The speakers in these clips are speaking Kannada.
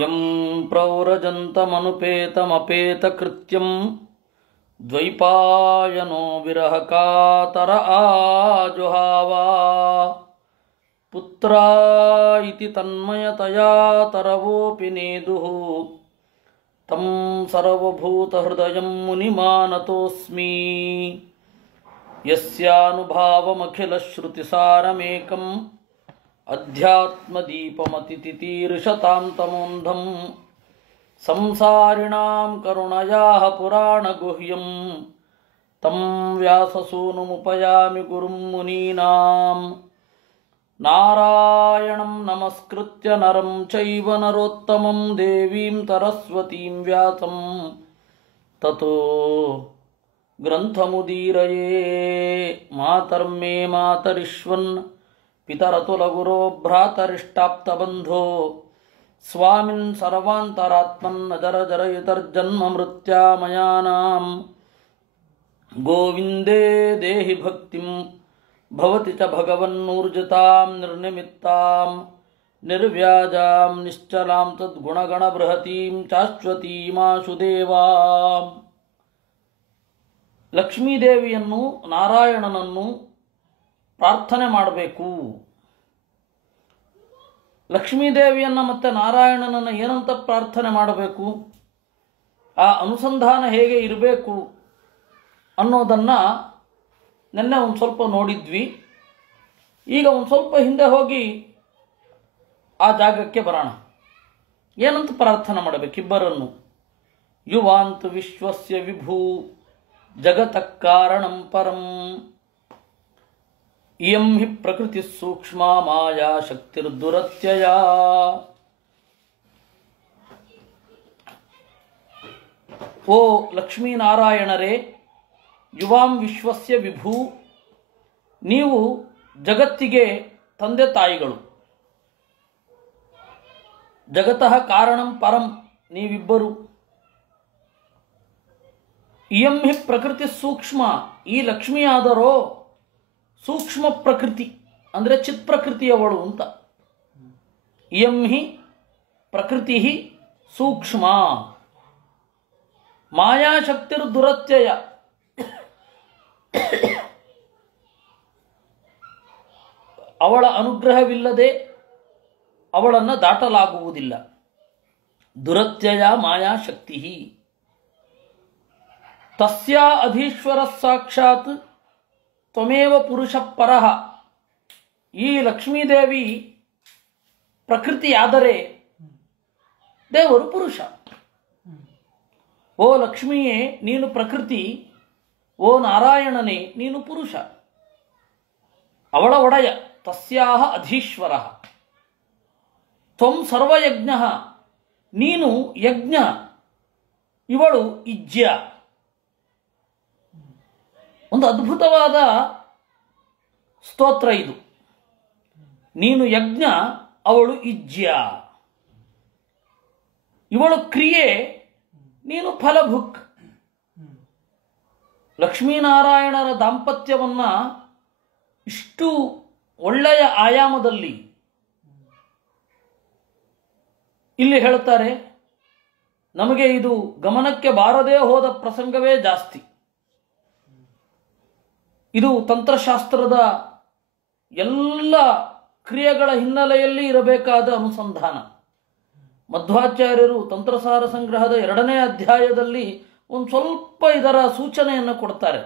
ಯಂ ಪ್ರವ್ರಜಂತಮನುಪೇತಮಪೇತಕೃತ್ಯಂ ದ್ವೈಪಾಯನೋ ವಿರಹಕಾತರ ಆಜುಹಾವ ಪುತ್ರ ಇತಿ ತನ್ಮಯತಯಾ ತರವೋಪಿ ನೇದುಃ ತಂ ಸರ್ವಭೂತಹೃದಯಂ ಮುನಿಮಾನತೋಸ್ಮಿ ಯಸ್ಯಾನುಭಾವಮಖಿಲಶ್ರುತಿಸಾರಮೇಕಂ ಅಧ್ಯಾತ್ಮದೀಪಮತಿತಿತೀರ್ಷತಾಂ ತಮೋಂಧಂ ಸಂಸಾರಿಣಾಂ ಕರುಣಯಾಃ ಪುರಾಣಗುಹ್ಯಂ ತಂ ವ್ಯಾಸಸೂನುಮುಪಯಾಮಿ ಗುರುಂ ಮುನೀನಾಂ ನಾರಾಯಣಂ ನಮಸ್ಕೃತ್ಯ ನರಂ ಚೈವ ನರೋತ್ತಮಂ ದೇವೀಂ ಸರಸ್ವತೀಂ ವ್ಯಾಸಂ ತತೋ ಗ್ರಂಥಮುದೀರಯೇ ಮಾತರ್ಮೇ ಮಾತರಿಶ್ವನ್ ಪಿತರತುಲಗುರೋ ಭ್ರಾತರಿಷ್ಟಾಪ್ತಬಂಧೋ ಸ್ವಾಮಿನ್ ಸರ್ವಾಂತರಾತ್ಮನ್ ಅಜರಜರಯುತರ್ಜನ್ಮ ಮೃತ್ಯಾಮಯಾನಾಂ ಗೋವಿಂದೇ ದೇಹಿ ಭಕ್ತಿಂ ಭವತಿ ಚ ಭಗವನ್ನೂರ್ಜಿತಾಂ ನಿರ್ನಿಮಿತ್ತಾಂ ನಿರ್ವ್ಯಾಜಾಂ ನಿಶ್ಚಲಾಂ ತದ್ಗುಣಗಣಬೃಹತೀಂ ಶಾಶ್ವತೀಮಾಶು ದೇವಾಂ. ಲಕ್ಷ್ಮೀದೇವಿಯನ್ನು ನಾರಾಯಣನನ್ನು ಪ್ರಾರ್ಥನೆ ಮಾಡಬೇಕು. ಲಕ್ಷ್ಮೀದೇವಿಯನ್ನು ಮತ್ತು ನಾರಾಯಣನನ್ನು ಏನಂತ ಪ್ರಾರ್ಥನೆ ಮಾಡಬೇಕು, ಆ ಅನುಸಂಧಾನ ಹೇಗೆ ಇರಬೇಕು ಅನ್ನೋದನ್ನು ನಿನ್ನೆ ಒಂದು ಸ್ವಲ್ಪ ನೋಡಿದ್ವಿ. ಈಗ ಒಂದು ಸ್ವಲ್ಪ ಹಿಂದೆ ಹೋಗಿ ಆ ಜಾಗಕ್ಕೆ ಬರೋಣ. ಏನಂತ ಪ್ರಾರ್ಥನೆ ಮಾಡಬೇಕು ಇಬ್ಬರನ್ನು? ಯುವಾಂತು ವಿಶ್ವಸ್ಯ ವಿಭೂ ಜಗತಃ ಕಾರಣಂ ಪರಂ ಇಯಂ ಹಿ ಪ್ರಕೃತಿ ಸೂಕ್ಷ್ಮ ಮಾಯಾ ಶಕ್ತಿರ್ದುರತ್ಯಯ. ಓ ಲಕ್ಷ್ಮೀನಾರಾಯಣರೇ, ಯುವಾಂ ವಿಶ್ವಸ್ಯ ವಿಭೂ, ನೀವು ಜಗತ್ತಿಗೆ ತಂದೆ ತಾಯಿಗಳು. ಜಗತಃ ಕಾರಣಂ ಪರಂ, ನೀವಿಬ್ಬರು. ಇಯಂ ಹಿ ಪ್ರಕೃತಿ ಸೂಕ್ಷ್ಮ, ಈ ಲಕ್ಷ್ಮಿಯಾದರೋ ಸೂಕ್ಷ್ಮ ಪ್ರಕೃತಿ ಅಂದರೆ ಚಿತ್ ಪ್ರಕೃತಿಯವಳು ಅಂತ. ಇಯಂ ಹಿ ಪ್ರಕೃತಿ ಸೂಕ್ಷ್ಮ ಮಾಯಾಶಕ್ತಿರ್ ದುರತ್ಯಯ, ಅವಳ ಅನುಗ್ರಹವಿಲ್ಲದೆ ಅವಳನ್ನು ದಾಟಲಾಗುವುದಿಲ್ಲ. ದುರತ್ಯಯ ಮಾಯಾಶಕ್ತಿ. ತಸ್ಯಾ ಅಧೀಶ್ವರ ಸಾಕ್ಷಾತ್ ತ್ವಮೇವ ಪುರುಷ ಪರಃ. ಈ ಲಕ್ಷ್ಮೀದೇವಿ ಪ್ರಕೃತಿಯಾದರೆ ದೇವರು ಪುರುಷ. ಓ ಲಕ್ಷ್ಮಿಯೇ ನೀನು ಪ್ರಕೃತಿ, ಓ ನಾರಾಯಣನೇ ನೀನು ಪುರುಷ. ಅವಳ ಒಡೆಯ. ತಸ್ಯಾಹ ಅಧೀಶ್ವರ. ತ್ವಂ ಸರ್ವಯಜ್ಞ, ನೀನು ಯಜ್ಞ, ಇವಳು ಇಜ್ಯ. ಒಂದು ಅದ್ಭುತವಾದ ಸ್ತೋತ್ರ ಇದು. ನೀನು ಯಜ್ಞ, ಅವಳು ಇಜ್ಯ. ಇವಳು ಕ್ರಿಯೆ, ನೀನು ಫಲಭುಕ್. ಲಕ್ಷ್ಮೀನಾರಾಯಣರ ದಾಂಪತ್ಯವನ್ನ ಇಷ್ಟು ಒಳ್ಳೆಯ ಆಯಾಮದಲ್ಲಿ ಇಲ್ಲಿ ಹೇಳ್ತಾರೆ. ನಮಗೆ ಇದು ಗಮನಕ್ಕೆ ಬಾರದೇ ಹೋದ ಪ್ರಸಂಗವೇ ಜಾಸ್ತಿ. ಇದು ತಂತ್ರಶಾಸ್ತ್ರದ ಎಲ್ಲ ಕ್ರಿಯೆಗಳ ಹಿನ್ನೆಲೆಯಲ್ಲಿ ಇರಬೇಕಾದ ಅನುಸಂಧಾನ. ಮಧ್ವಾಚಾರ್ಯರು ತಂತ್ರಸಾರ ಸಂಗ್ರಹದ 2ನೇ ಅಧ್ಯಾಯದಲ್ಲಿ ಒಂದು ಸ್ವಲ್ಪ ಇದರ ಸೂಚನೆಯನ್ನು ಕೊಡ್ತಾರೆ.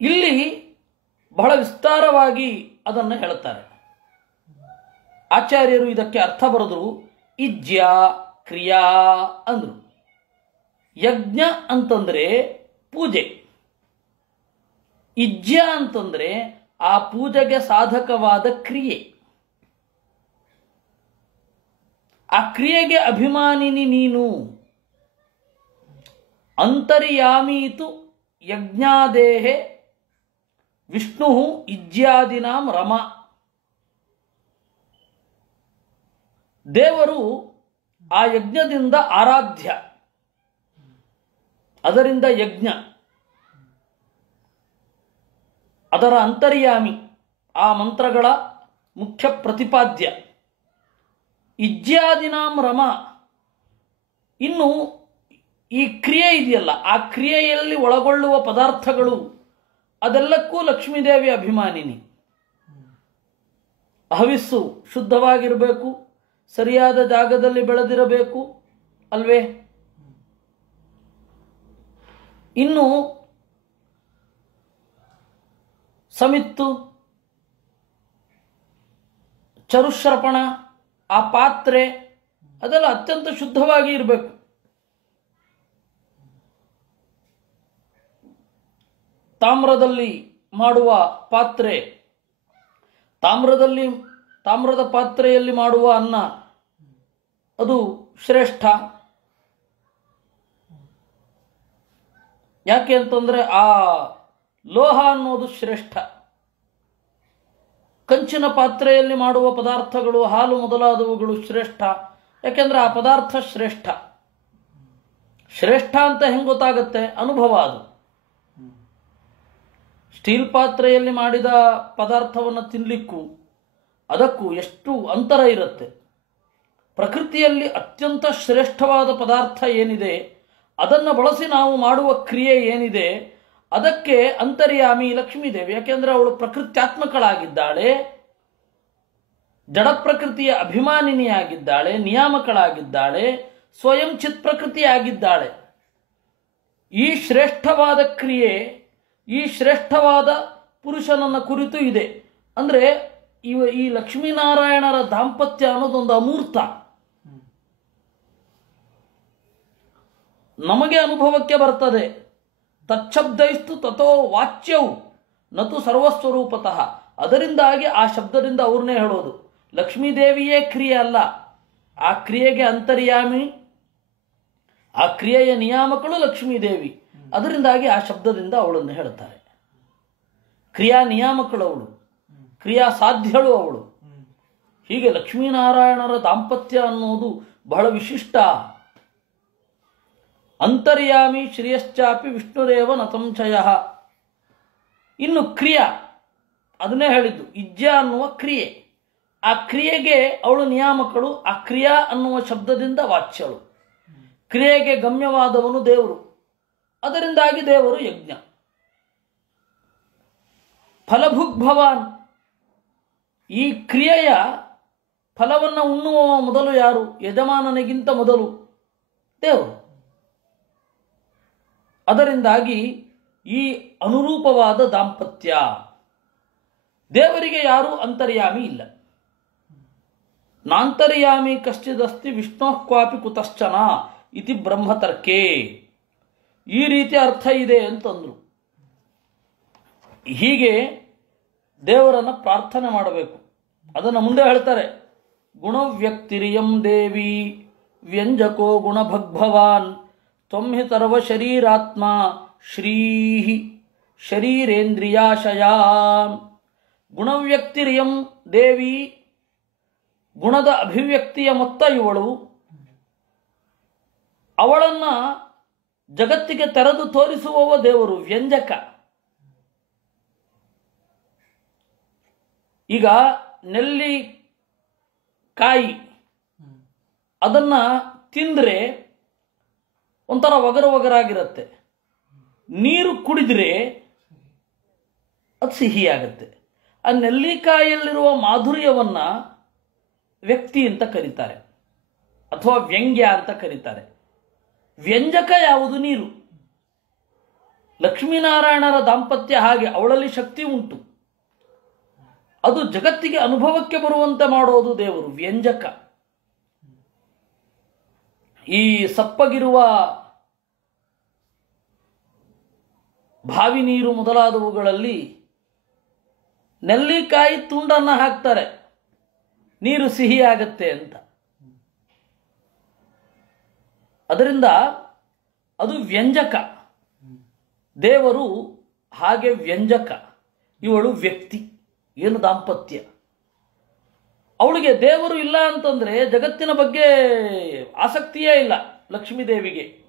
ಇಲ್ಲಿ ಬಹಳ ವಿಸ್ತಾರವಾಗಿ ಅದನ್ನು ಹೇಳ್ತಾರೆ. ಆಚಾರ್ಯರು ಇದಕ್ಕೆ ಅರ್ಥ ಬರೆದರು. ಇಜ್ಯ ಕ್ರಿಯಾ ಅಂದ್ರು. ಯಜ್ಞ ಅಂತಂದ್ರೆ ಪೂಜೆ, ಇಜ್ಯ ಅಂತಂದ್ರೆ ಆ ಪೂಜೆಗೆ ಸಾಧಕವಾದ ಕ್ರಿಯೆ. ಆ ಕ್ರಿಯೆಗೆ ಅಭಿಮಾನಿನಿ ನೀನು. ಅಂತರ್ಯಾಮೀತು ಯಜ್ಞಾದೇಹೆ ವಿಷ್ಣು ಇಜ್ಯಾದಿನಾಂ ರಮ. ದೇವರು ಆ ಯಜ್ಞದಿಂದ ಆರಾಧ್ಯ, ಅದರಿಂದ ಯಜ್ಞ. ಅದರ ಅಂತರ್ಯಾಮಿ, ಆ ಮಂತ್ರಗಳ ಮುಖ್ಯ ಪ್ರತಿಪಾದ್ಯ. ಇಜ್ಯಾದಿನಾಂ ರಮ. ಇನ್ನು ಈ ಕ್ರಿಯೆ ಇದೆಯಲ್ಲ, ಆ ಕ್ರಿಯೆಯಲ್ಲಿ ಒಳಗೊಳ್ಳುವ ಪದಾರ್ಥಗಳು ಅದೆಲ್ಲಕ್ಕೂ ಲಕ್ಷ್ಮೀದೇವಿ ಅಭಿಮಾನಿನಿ. ಹವಿಸ್ಸು ಶುದ್ಧವಾಗಿರಬೇಕು, ಸರಿಯಾದ ಜಾಗದಲ್ಲಿ ಬೆಳೆದಿರಬೇಕು ಅಲ್ವೇ. ಇನ್ನು ಸಮಿತ್ತು, ಚರುಶ್ರಪಣ, ಆ ಪಾತ್ರೆ ಅದೆಲ್ಲ ಅತ್ಯಂತ ಶುದ್ಧವಾಗಿ ಇರಬೇಕು. ತಾಮ್ರದಲ್ಲಿ ಮಾಡುವ ಪಾತ್ರೆ, ತಾಮ್ರದ ಪಾತ್ರೆಯಲ್ಲಿ ಮಾಡುವ ಅನ್ನ ಅದು ಶ್ರೇಷ್ಠ. ಯಾಕೆ ಅಂತಂದ್ರೆ ಆ ಲೋಹ ಅನ್ನೋದು ಶ್ರೇಷ್ಠ. ಕಂಚಿನ ಪಾತ್ರೆಯಲ್ಲಿ ಮಾಡುವ ಪದಾರ್ಥಗಳು, ಹಾಲು ಮೊದಲಾದವುಗಳು ಶ್ರೇಷ್ಠ. ಯಾಕೆಂದ್ರೆ ಆ ಪದಾರ್ಥ ಶ್ರೇಷ್ಠ. ಶ್ರೇಷ್ಠ ಅಂತ ಹೆಂಗೆ ಗೊತ್ತಾಗತ್ತೆ? ಅನುಭವ. ಅದು ಸ್ಟೀಲ್ ಪಾತ್ರೆಯಲ್ಲಿ ಮಾಡಿದ ಪದಾರ್ಥವನ್ನು ತಿನ್ನಲಿಕ್ಕೂ ಅದಕ್ಕೂ ಎಷ್ಟು ಅಂತರ ಇರುತ್ತೆ. ಪ್ರಕೃತಿಯಲ್ಲಿ ಅತ್ಯಂತ ಶ್ರೇಷ್ಠವಾದ ಪದಾರ್ಥ ಏನಿದೆ ಅದನ್ನು ಬಳಸಿ ನಾವು ಮಾಡುವ ಕ್ರಿಯೆ ಏನಿದೆ ಅದಕ್ಕೆ ಅಂತರ್ಯಾಮಿ ಲಕ್ಷ್ಮೀದೇವಿ. ಯಾಕೆಂದ್ರೆ ಅವಳು ಪ್ರಕೃತ್ಯಾತ್ಮಕಳಾಗಿದ್ದಾಳೆ, ಜಡ ಪ್ರಕೃತಿಯ ಅಭಿಮಾನಿನಿಯಾಗಿದ್ದಾಳೆ, ನಿಯಾಮಕಳಾಗಿದ್ದಾಳೆ, ಸ್ವಯಂ ಚಿತ್ ಪ್ರಕೃತಿಯಾಗಿದ್ದಾಳೆ. ಈ ಶ್ರೇಷ್ಠವಾದ ಕ್ರಿಯೆ, ಈ ಶ್ರೇಷ್ಠವಾದ ಪುರುಷನನ್ನ ಕುರಿತು ಇದೆ. ಅಂದ್ರೆ ಈ ಲಕ್ಷ್ಮೀನಾರಾಯಣರ ದಾಂಪತ್ಯ ಅನ್ನೋದೊಂದು ಅಮೂರ್ತ. ನಮಗೆ ಅನುಭವಕ್ಕೆ ಬರ್ತದೆ. ತಚ್ಛಬ್ದೈಸ್ತು ತಥೋ ವಾಚ್ಯವು ನತು ಸರ್ವಸ್ವರೂಪತಃ. ಅದರಿಂದಾಗಿ ಆ ಶಬ್ದದಿಂದ ಅವ್ರನ್ನೇ ಹೇಳೋದು. ಲಕ್ಷ್ಮೀದೇವಿಯೇ ಕ್ರಿಯೆ ಅಲ್ಲ, ಆ ಕ್ರಿಯೆಗೆ ಅಂತರ್ಯಾಮಿ, ಆ ಕ್ರಿಯೆಯ ನಿಯಾಮಕಳು ಲಕ್ಷ್ಮೀದೇವಿ. ಅದರಿಂದಾಗಿ ಆ ಶಬ್ದದಿಂದ ಅವಳನ್ನು ಹೇಳ್ತಾರೆ. ಕ್ರಿಯಾ ನಿಯಾಮಕಳು ಅವಳು, ಕ್ರಿಯಾ ಸಾಧ್ಯಳು ಅವಳು. ಹೀಗೆ ಲಕ್ಷ್ಮೀನಾರಾಯಣರ ದಾಂಪತ್ಯ ಅನ್ನೋದು ಬಹಳ ವಿಶಿಷ್ಟ. ಅಂತರ್ಯಾಮಿ ಶ್ರೇಯಶ್ಚಾಪಿ ವಿಷ್ಣುರೇವ ನತಂಚಯ. ಇನ್ನು ಕ್ರಿಯಾ, ಅದನ್ನೇ ಹೇಳಿದ್ದು, ಇಜ್ಜ ಅನ್ನುವ ಕ್ರಿಯೆ. ಆ ಕ್ರಿಯೆಗೆ ಅವಳು ನಿಯಾಮಕಳು. ಆ ಕ್ರಿಯಾ ಅನ್ನುವ ಶಬ್ದದಿಂದ ವಾಚ್ಯಳು. ಕ್ರಿಯೆಗೆ ಗಮ್ಯವಾದವನು ದೇವರು. ಅದರಿಂದಾಗಿ ದೇವರು ಯಜ್ಞ. ಫಲಭುಗ್ಭವಾನ್. ಈ ಕ್ರಿಯೆಯ ಫಲವನ್ನು ಉಣ್ಣುವ ಮೊದಲು ಯಾರು? ಯಜಮಾನನಿಗಿಂತ ಮೊದಲು ದೇವರು. ಅದರಿಂದಾಗಿ ಈ ಅನುರೂಪವಾದ ದಾಂಪತ್ಯ. ದೇವರಿಗೆ ಯಾರೂ ಅಂತರ್ಯಾಮಿ ಇಲ್ಲ. ನಾಂತರ್ಯಾಮಿ ಕಶ್ಚಿದಸ್ತಿ ವಿಷ್ಣು ಕ್ವಾಪಿ ಕುತಶ್ಚನ ಇತಿ ಬ್ರಹ್ಮತರ್ಕೆ. ಈ ರೀತಿ ಅರ್ಥ ಇದೆ ಅಂತಂದ್ರು. ಹೀಗೆ ದೇವರನ್ನ ಪ್ರಾರ್ಥನೆ ಮಾಡಬೇಕು. ಅದನ್ನು ಮುಂದೆ ಹೇಳ್ತಾರೆ. ಗುಣವ್ಯಕ್ತಿರಿಯಂ ದೇವಿ ವ್ಯಂಜಕೋ ಗುಣಭಗ್ಭವಾನ್ ತ್ವಂ ಹಿ ಸರ್ವ ಶರೀರಾತ್ಮ ಶ್ರೀಹಿ ಶರೀರೇಂದ್ರಿಯಾಶಯ. ಗುಣವ್ಯಕ್ತಿರಿಯಂ ದೇವಿ, ಗುಣದ ಅಭಿವ್ಯಕ್ತಿಯ ಮೊತ್ತ ಇವಳು. ಅವಳನ್ನ ಜಗತ್ತಿಗೆ ತೆರೆದು ತೋರಿಸುವವ ದೇವರು, ವ್ಯಂಜಕ. ಈಗ ನೆಲ್ಲಿಕಾಯಿ ಅದನ್ನ ತಿಂದ್ರೆ ಒಂಥರ ಒಗರಾಗಿರುತ್ತೆ. ನೀರು ಕುಡಿದ್ರೆ ಅದು ಸಿಹಿಯಾಗತ್ತೆ. ಆ ನೆಲ್ಲಿಕಾಯಿಯಲ್ಲಿರುವ ಮಾಧುರ್ಯವನ್ನ ವ್ಯಕ್ತಿ ಅಂತ ಕರೀತಾರೆ, ಅಥವಾ ವ್ಯಂಗ್ಯ ಅಂತ ಕರೀತಾರೆ. ವ್ಯಂಜಕ ಯಾವುದು? ನೀರು. ಲಕ್ಷ್ಮೀನಾರಾಯಣರ ದಾಂಪತ್ಯ ಹಾಗೆ. ಅವಳಲ್ಲಿ ಶಕ್ತಿ ಉಂಟು. ಅದು ಜಗತ್ತಿಗೆ ಅನುಭವಕ್ಕೆ ಬರುವಂತೆ ಮಾಡೋದು ದೇವರು, ವ್ಯಂಜಕ. ಈ ಸಪ್ಪಗಿರುವ ಬಾವಿ ನೀರು ಮೊದಲಾದವುಗಳಲ್ಲಿ ನೆಲ್ಲಿಕಾಯಿ ತುಂಡನ್ನ ಹಾಕ್ತಾರೆ, ನೀರು ಸಿಹಿಯಾಗತ್ತೆ ಅಂತ. ಅದರಿಂದ ಅದು ವ್ಯಂಜಕ. ದೇವರು ಹಾಗೆ ವ್ಯಂಜಕ, ಇವಳು ವ್ಯಕ್ತಿ. ಏನು ದಾಂಪತ್ಯ. ಅವಳಿಗೆ ದೇವರು ಇಲ್ಲ ಅಂತಂದ್ರೆ ಜಗತ್ತಿನ ಬಗ್ಗೆ ಆಸಕ್ತಿಯೇ ಇಲ್ಲ ಲಕ್ಷ್ಮೀದೇವಿಗೆ.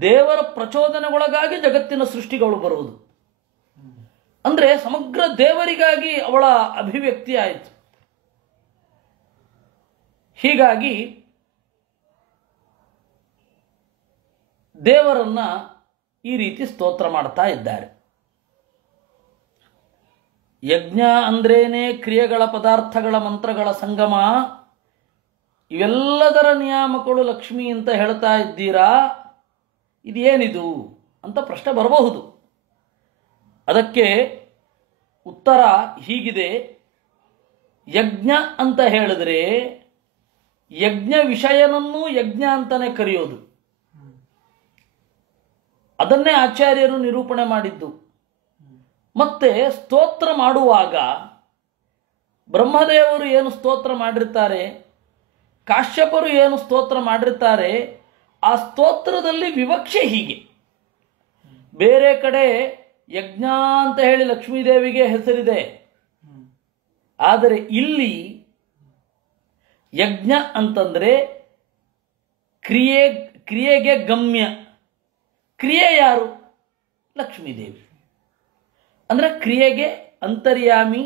ದೇವರ ಪ್ರಚೋದನೆಗೊಳಗಾಗಿ ಜಗತ್ತಿನ ಸೃಷ್ಟಿಗಳು ಬರುವುದು. ಅಂದ್ರೆ ಸಮಗ್ರ ದೇವರಿಗಾಗಿ ಅವಳ ಅಭಿವ್ಯಕ್ತಿ ಆಯಿತು. ಹೀಗಾಗಿ ದೇವರನ್ನ ಈ ರೀತಿ ಸ್ತೋತ್ರ ಮಾಡ್ತಾ ಇದ್ದಾರೆ. ಯಜ್ಞ ಅಂದ್ರೇನೆ ಕ್ರಿಯೆಗಳ, ಪದಾರ್ಥಗಳ, ಮಂತ್ರಗಳ ಸಂಗಮ. ಇವೆಲ್ಲದರ ನಿಯಾಮಕಳು ಲಕ್ಷ್ಮಿ ಅಂತ ಹೇಳ್ತಾ ಇದ್ದೀರಾ, ಇದೇನಿದು ಅಂತ ಪ್ರಶ್ನೆ ಬರಬಹುದು. ಅದಕ್ಕೆ ಉತ್ತರ ಹೀಗಿದೆ. ಯಜ್ಞ ಅಂತ ಹೇಳಿದ್ರೆ ಯಜ್ಞ ವಿಷಯನನ್ನೂ ಯಜ್ಞ ಅಂತಾನೆ ಕರೆಯೋದು. ಅದನ್ನೇ ಆಚಾರ್ಯರು ನಿರೂಪಣೆ ಮಾಡಿದ್ದು. ಮತ್ತೆ ಸ್ತೋತ್ರ ಮಾಡುವಾಗ ಬ್ರಹ್ಮದೇವರು ಏನು ಸ್ತೋತ್ರ ಮಾಡಿರ್ತಾರೆ, ಕಾಶ್ಯಪರು ಏನು ಸ್ತೋತ್ರ ಮಾಡಿರ್ತಾರೆ, ಆ ಸ್ತೋತ್ರದಲ್ಲಿ ವಿವಕ್ಷೆ ಹೀಗೆ. ಬೇರೆ ಕಡೆ ಯಜ್ಞ ಅಂತ ಹೇಳಿ ಲಕ್ಷ್ಮೀದೇವಿಗೆ ಹೆಸರಿದೆ, ಆದರೆ ಇಲ್ಲಿ ಯಜ್ಞ ಅಂತಂದ್ರೆ ಕ್ರಿಯೆಗೆ ಗಮ್ಯ. ಕ್ರಿಯೆ ಯಾರು? ಲಕ್ಷ್ಮೀದೇವಿ. ಅಂದ್ರೆ ಕ್ರಿಯೆಗೆ ಅಂತರ್ಯಾಮಿ,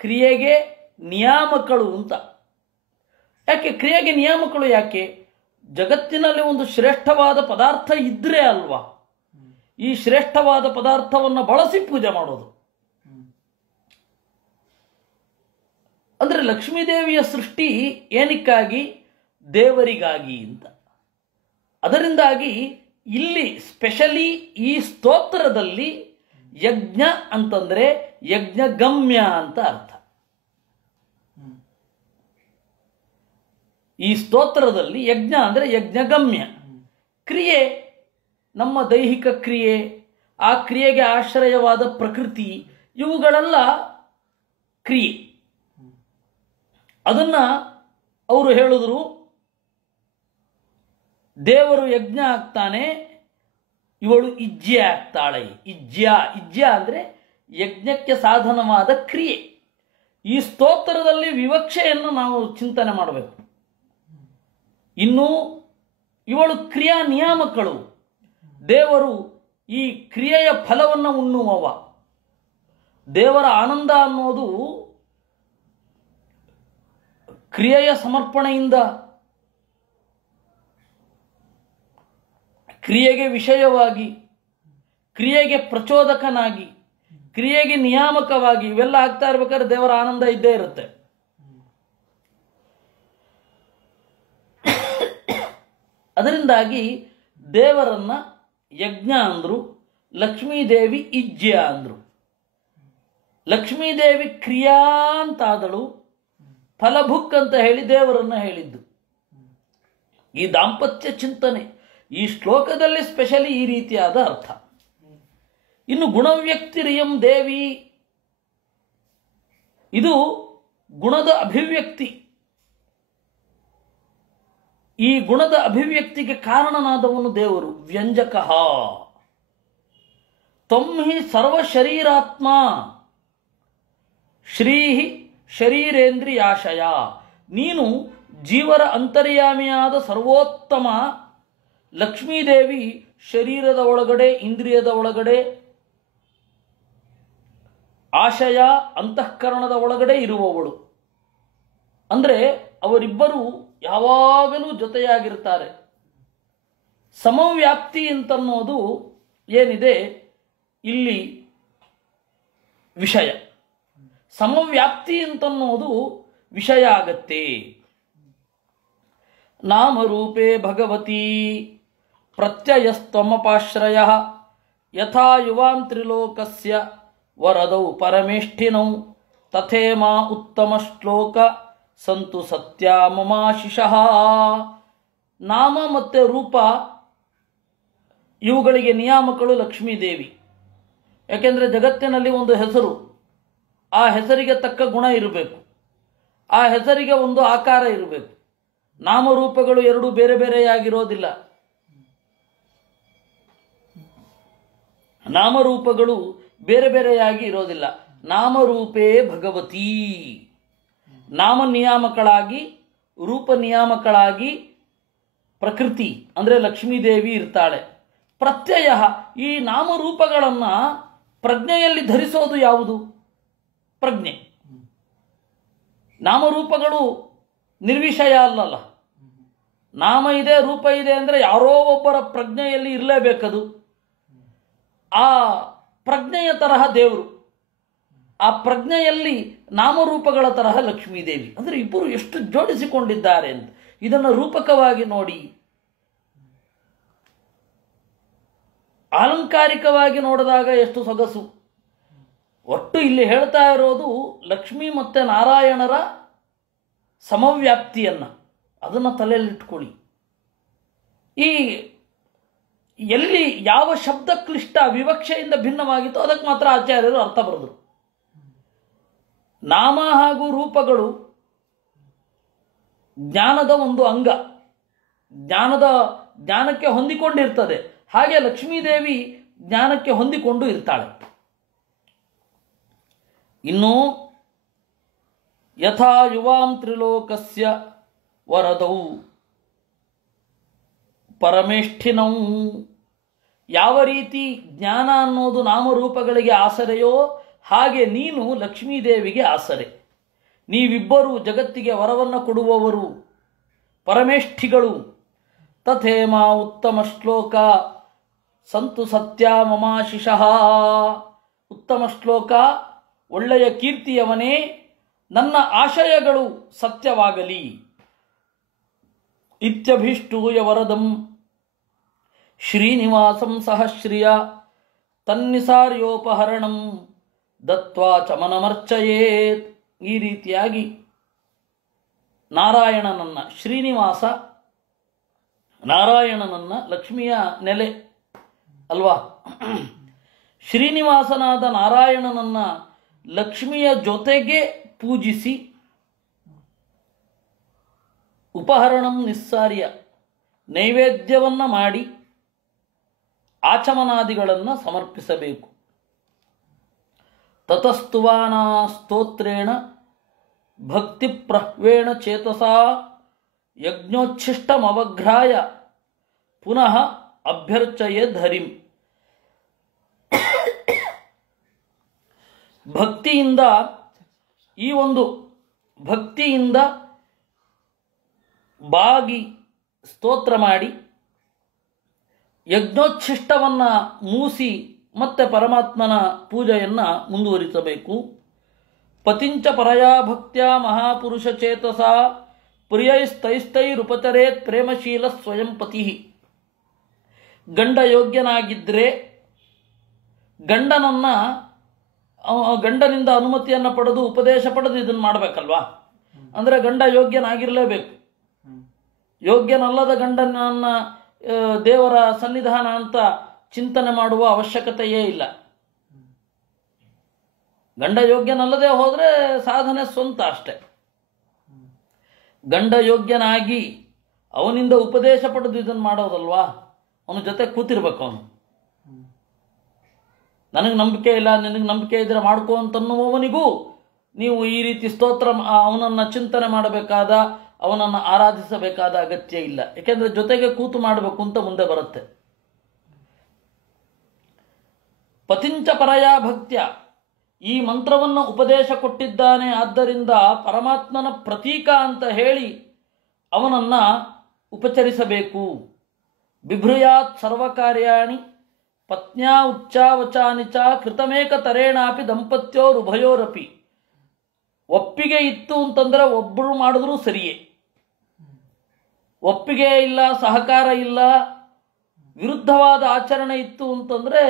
ಕ್ರಿಯೆಗೆ ನಿಯಾಮಕಳು ಅಂತ. ಯಾಕೆ ಕ್ರಿಯೆಗೆ ನಿಯಾಮಕಳು? ಯಾಕೆ? ಜಗತ್ತಿನಲ್ಲಿ ಒಂದು ಶ್ರೇಷ್ಠವಾದ ಪದಾರ್ಥ ಇದ್ರೆ ಅಲ್ವಾ ಈ ಶ್ರೇಷ್ಠವಾದ ಪದಾರ್ಥವನ್ನು ಬಳಸಿ ಪೂಜೆ ಮಾಡೋದು. ಅಂದ್ರೆ ಲಕ್ಷ್ಮೀದೇವಿಯ ಸೃಷ್ಟಿ ಏನಕ್ಕಾಗಿ? ದೇವರಿಗಾಗಿ ಅಂತ. ಅದರಿಂದಾಗಿ ಇಲ್ಲಿ ಸ್ಪೆಷಲಿ ಈ ಸ್ತೋತ್ರದಲ್ಲಿ ಯಜ್ಞ ಅಂತಂದ್ರೆ ಯಜ್ಞಗಮ್ಯ ಅಂತ ಅರ್ಥ. ಈ ಸ್ತೋತ್ರದಲ್ಲಿ ಯಜ್ಞ ಅಂದ್ರೆ ಯಜ್ಞಗಮ್ಯ. ಕ್ರಿಯೆ ನಮ್ಮ ದೈಹಿಕ ಕ್ರಿಯೆ, ಆ ಕ್ರಿಯೆಗೆ ಆಶ್ರಯವಾದ ಪ್ರಕೃತಿ, ಇವುಗಳೆಲ್ಲ ಕ್ರಿಯೆ. ಅದನ್ನ ಅವರು ಹೇಳಿದ್ರು, ದೇವರು ಯಜ್ಞ ಆಗ್ತಾನೆ, ಇವಳು ಇಜ್ಜೆ ಆಗ್ತಾಳೆ. ಇಜ್ಜ ಅಂದ್ರೆ ಯಜ್ಞಕ್ಕೆ ಸಾಧನವಾದ ಕ್ರಿಯೆ. ಈ ಸ್ತೋತ್ರದಲ್ಲಿ ವಿವಕ್ಷೆಯನ್ನು ನಾವು ಚಿಂತನೆ ಮಾಡಬೇಕು. ಇನ್ನು ಇವಳು ಕ್ರಿಯಾ ನಿಯಾಮಕಳು. ದೇವರು ಈ ಕ್ರಿಯೆಯ ಫಲವನ್ನು ಉಣ್ಣುವವ. ದೇವರ ಆನಂದ ಅನ್ನೋದು ಕ್ರಿಯೆಯ ಸಮರ್ಪಣೆಯಿಂದ, ಕ್ರಿಯೆಗೆ ವಿಷಯವಾಗಿ, ಕ್ರಿಯೆಗೆ ಪ್ರಚೋದಕನಾಗಿ, ಕ್ರಿಯೆಗೆ ನಿಯಾಮಕವಾಗಿ ಇವೆಲ್ಲ ಆಗ್ತಾ ಇರ್ಬೇಕಾದ್ರೆ ದೇವರ ಆನಂದ ಇದ್ದೇ ಇರುತ್ತೆ. ಅದರಿಂದಾಗಿ ದೇವರನ್ನ ಯಜ್ಞ ಅಂದ್ರು, ಲಕ್ಷ್ಮೀದೇವಿ ಇಜ್ಜ್ಯ ಅಂದ್ರು. ಲಕ್ಷ್ಮೀದೇವಿ ಕ್ರಿಯಾ ಅಂತಾದಳು, ಫಲಭುಕ್ ಅಂತ ಹೇಳಿ ದೇವರನ್ನ ಹೇಳಿದ್ದು. ಈ ದಾಂಪತ್ಯ ಚಿಂತನೆ ಈ ಶ್ಲೋಕದಲ್ಲಿ ಸ್ಪೆಷಲಿ ಈ ರೀತಿಯಾದ ಅರ್ಥ. ಇನ್ನು ಗುಣವ್ಯಕ್ತಿರಿಯಂ ದೇವಿ, ಇದು ಗುಣದ ಅಭಿವ್ಯಕ್ತಿ. ಈ ಗುಣದ ಅಭಿವ್ಯಕ್ತಿಗೆ ಕಾರಣನಾದವನು ದೇವರು. ವ್ಯಂಜಕ ತ್ವಂ ಹಿ ಸರ್ವಶರೀರಾತ್ಮ ಶ್ರೀಹಿ ಶರೀರೇಂದ್ರಿಯಾಶಯ. ನೀನು ಜೀವರ ಅಂತರ್ಯಾಮಿಯಾದ ಸರ್ವೋತ್ತಮ. ಲಕ್ಷ್ಮೀದೇವಿ ಶರೀರದ ಒಳಗಡೆ, ಇಂದ್ರಿಯದ ಒಳಗಡೆ, ಆಶಯ ಅಂತಃಕರಣದ ಒಳಗಡೆ ಇರುವವಳು. ಅಂದ್ರೆ ಅವರಿಬ್ಬರು ಯಾವಾಗಲೂ ಜೊತೆಯಾಗಿರ್ತಾರೆ. ಸಮವ್ಯಾಪ್ತಿ ಅಂತನ್ನೋದು ಏನಿದೆ ಇಲ್ಲಿ ವಿಷಯ. ಸಮವ್ಯಾಪ್ತಿ ಅಂತನ್ನೋದು ವಿಷಯ ಆಗತ್ತೆ. ನಾಮರೂಪೇ ಭಗವತಿ ಪ್ರತ್ಯಯಸ್ತಮಪಾಶ್ರಯ ಯಥಾ ಯುವಾಂ ತ್ರಿಲೋಕಸ್ಯ ವರದೌ ಪರಮೇಷ್ಠಿನೌ ತಥೇಮಾ ಉತ್ತಮ ಶ್ಲೋಕ ಸಂತು ಸತ್ಯ ಮಮಾಶಿಷಃ. ನಾಮ ಮತ್ತೆ ರೂಪ ಇವುಗಳಿಗೆ ನಿಯಾಮಕಳು ಲಕ್ಷ್ಮೀದೇವಿ. ಯಾಕೆಂದರೆ ಜಗತ್ತಿನಲ್ಲಿ ಒಂದು ಹೆಸರು, ಆ ಹೆಸರಿಗೆ ತಕ್ಕ ಗುಣ ಇರಬೇಕು, ಆ ಹೆಸರಿಗೆ ಒಂದು ಆಕಾರ ಇರಬೇಕು. ನಾಮರೂಪಗಳು ಎರಡು ಬೇರೆ ಬೇರೆಯಾಗಿರೋದಿಲ್ಲ. ನಾಮರೂಪಗಳು ಬೇರೆ ಬೇರೆಯಾಗಿ ಇರೋದಿಲ್ಲ. ನಾಮರೂಪೇ ಭಗವತಿ, ನಾಮ ನಿಯಾಮಕಳಾಗಿ, ರೂಪ ನಿಯಾಮಕಳಾಗಿ ಪ್ರಕೃತಿ ಅಂದರೆ ಲಕ್ಷ್ಮೀದೇವಿ ಇರ್ತಾಳೆ. ಪ್ರತ್ಯಯ, ಈ ನಾಮರೂಪಗಳನ್ನು ಪ್ರಜ್ಞೆಯಲ್ಲಿ ಧರಿಸೋದು ಯಾವುದು? ಪ್ರಜ್ಞೆ. ನಾಮರೂಪಗಳು ನಿರ್ವಿಷಯ ಅಲ್ಲಲ್ಲ. ನಾಮ ಇದೆ, ರೂಪ ಇದೆ ಅಂದರೆ ಯಾರೋ ಒಬ್ಬರ ಪ್ರಜ್ಞೆಯಲ್ಲಿ ಇರಲೇಬೇಕದು. ಆ ಪ್ರಜ್ಞೆಯ ತರಹ ದೇವರು, ಆ ಪ್ರಜ್ಞೆಯಲ್ಲಿ ನಾಮರೂಪಗಳ ತರಹ ಲಕ್ಷ್ಮೀದೇವಿ. ಅಂದರೆ ಇಬ್ಬರು ಎಷ್ಟು ಜೋಡಿಸಿಕೊಂಡಿದ್ದಾರೆ ಅಂತ ಇದನ್ನು ರೂಪಕವಾಗಿ ನೋಡಿ, ಆಲಂಕಾರಿಕವಾಗಿ ನೋಡಿದಾಗ ಎಷ್ಟು ಸೊಗಸು. ಒಟ್ಟು ಇಲ್ಲಿ ಹೇಳ್ತಾ ಇರೋದು ಲಕ್ಷ್ಮೀ ಮತ್ತು ನಾರಾಯಣರ ಸಮವ್ಯಾಪ್ತಿಯನ್ನು, ಅದನ್ನು ತಲೆಯಲ್ಲಿಟ್ಕೊಳ್ಳಿ. ಈ ಎಲ್ಲಿ ಯಾವ ಶಬ್ದ ಕ್ಲಿಷ್ಟ ವಿವಕ್ಷೆಯಿಂದ ಭಿನ್ನವಾಗಿತ್ತು ಅದಕ್ಕೆ ಮಾತ್ರ ಆಚಾರ್ಯರು ಅರ್ಥ ಬರೆದರು. ನಾಮ ಹಾಗೂ ರೂಪಗಳು ಜ್ಞಾನದ ಒಂದು ಅಂಗ, ಜ್ಞಾನಕ್ಕೆ ಹೊಂದಿಕೊಂಡಿರ್ತದೆ. ಹಾಗೆ ಲಕ್ಷ್ಮೀದೇವಿ ಜ್ಞಾನಕ್ಕೆ ಹೊಂದಿಕೊಂಡು ಇರ್ತಾಳೆ. ಇನ್ನು ಯಥಾ ಯುವಾಂ ತ್ರಿಲೋಕಸ್ಯ ವರದೌ ಪರಮೇಷ್ಠಿನೌ, ಯಾವ ರೀತಿ ಜ್ಞಾನ ಅನ್ನೋದು ನಾಮರೂಪಗಳಿಗೆ ಆಸರೆಯೋ ಹಾಗೆ ನೀನು ಲಕ್ಷ್ಮೀದೇವಿಗೆ ಆಸರೆ. ನೀವಿಬ್ಬರು ಜಗತ್ತಿಗೆ ವರವನ್ನು ಕೊಡುವವರು, ಪರಮೇಷ್ಠಿಗಳು. ತಥೇಮ ಉತ್ತಮ ಶ್ಲೋಕ ಸಂತು ಸತ್ಯ ಮಮಾಶಿಷಃ. ಉತ್ತಮ ಶ್ಲೋಕ, ಒಳ್ಳೆಯ ಕೀರ್ತಿಯವನೇ, ನನ್ನ ಆಶಯಗಳು ಸತ್ಯವಾಗಲಿ. ಇತ್ಯಭೀಷ್ಟೂಯ ವರದಂ ಶ್ರೀನಿವಾಸಂ ಸಹಶ್ರಿಯ ತನ್ನಿಸಾರ್ಯೋಪಹರಣಂ ದತ್ವಾ ಚಮನಮರ್ಚಯೇತ್. ಈ ರೀತಿಯಾಗಿ ನಾರಾಯಣನನ್ನ, ಶ್ರೀನಿವಾಸ ನಾರಾಯಣನನ್ನ, ಲಕ್ಷ್ಮಿಯ ನೆಲೆ ಅಲ್ವಾ, ಶ್ರೀನಿವಾಸನಾದ ನಾರಾಯಣನನ್ನ ಲಕ್ಷ್ಮಿಯ ಜೊತೆಗೆ ಪೂಜಿಸಿ, ಉಪಹರಣಂ ನಿಸ್ಸಾರ್ಯ, ನೈವೇದ್ಯವನ್ನು ಮಾಡಿ ಆಚಮನಾದಿಗಳನ್ನು ಸಮರ್ಪಿಸಬೇಕು. ತತಸ್ತುವಾನ ಸ್ತೋತ್ರೇಣ ಭಕ್ತಿ ಪ್ರಹ್ವೇಣ ಚೇತಸಾ ಯಜ್ಞೋಚ್ಛಿಷ್ಟಮವಘ್ರಾಯ ಪುನಃ ಅಭ್ಯರ್ಚಯೇದ್ ಹರಿಂ. ಭಕ್ತಿಯಿಂದ, ಈ ಒಂದು ಭಕ್ತಿಯಿಂದ ಬಾಗಿ ಸ್ತೋತ್ರ ಮಾಡಿ ಯಜ್ಞೋಚ್ಛಿಷ್ಟವನ್ನು ಮೂಸಿ ಮತ್ತೆ ಪರಮಾತ್ಮನ ಪೂಜೆಯನ್ನು ಮುಂದುವರಿಸಬೇಕು. ಪತಿಂಚ ಪರಯಾ ಭಕ್ತ್ಯಾ ಮಹಾಪುರುಷ ಚೇತಸ ಪ್ರಿಯೈಸ್ತೈಸ್ತೈರುಪಚರೇತ್ ಪ್ರೇಮಶೀಲ ಸ್ವಯಂ ಪತಿ. ಗಂಡ ಯೋಗ್ಯನಾಗಿದ್ದರೆ ಗಂಡನಿಂದ ಅನುಮತಿಯನ್ನು ಪಡೆದು ಉಪದೇಶ ಪಡೆದು ಇದನ್ನು ಮಾಡಬೇಕಲ್ವಾ. ಅಂದರೆ ಗಂಡ ಯೋಗ್ಯನಾಗಿರಲೇಬೇಕು. ಯೋಗ್ಯನಲ್ಲದ ಗಂಡನನ್ನ ದೇವರ ಸನ್ನಿಧಾನ ಅಂತ ಚಿಂತನೆ ಮಾಡುವ ಅವಶ್ಯಕತೆಯೇ ಇಲ್ಲ. ಗಂಡ ಯೋಗ್ಯನಲ್ಲದೆ ಹೋದರೆ ಸಾಧನೆ ಸ್ವಂತ ಅಷ್ಟೆ. ಗಂಡ ಯೋಗ್ಯನಾಗಿ ಅವನಿಂದ ಉಪದೇಶ ಪಡೆದು ಇದನ್ನು ಮಾಡೋದಲ್ವಾ, ಅವನ ಜೊತೆ ಕೂತಿರ್ಬೇಕು. ಅವನು ನನಗೆ ನಂಬಿಕೆ ಇಲ್ಲ, ನಿನಗೆ ನಂಬಿಕೆ ಇದ್ರೆ ಮಾಡ್ಕೋ ಅಂತನ್ನುವವನಿಗೂ ನೀವು ಈ ರೀತಿ ಸ್ತೋತ್ರ ಅವನನ್ನು ಚಿಂತನೆ ಮಾಡಬೇಕಾದ, ಅವನನ್ನು ಆರಾಧಿಸಬೇಕಾದ ಅಗತ್ಯ ಇಲ್ಲ. ಯಾಕೆಂದರೆ ಜೊತೆಗೆ ಕೂತು ಮಾಡಬೇಕು ಅಂತ ಮುಂದೆ ಬರುತ್ತೆ. ಪತಿಂಚ ಪರಯಾ ಭಕ್ತ್ಯ, ಈ ಮಂತ್ರವನ್ನು ಉಪದೇಶ ಕೊಟ್ಟಿದ್ದಾನೆ, ಆದ್ದರಿಂದ ಪರಮಾತ್ಮನ ಪ್ರತೀಕ ಅಂತ ಹೇಳಿ ಅವನನ್ನು ಉಪಚರಿಸಬೇಕು. ಬಿಭ್ರೂಯಾತ್ ಸರ್ವಕಾರ್ಯಾಣಿ ಪತ್ನ್ಯಾ ಉಚ್ಚಾವಚಾನಿ ಚ ಕೃತಮೇಕ ತರೇಣಾಪಿ ದಂಪತ್ಯೋರುಭಯೋರಪಿ. ಒಪ್ಪಿಗೆ ಇತ್ತು ಅಂತಂದರೆ ಒಬ್ಬರು ಮಾಡಿದ್ರೂ ಸರಿಯೇ, ಒಪ್ಪಿಗೆ ಇಲ್ಲ, ಸಹಕಾರ ಇಲ್ಲ, ವಿರುದ್ಧವಾದ ಆಚರಣೆ ಇತ್ತು ಅಂತಂದರೆ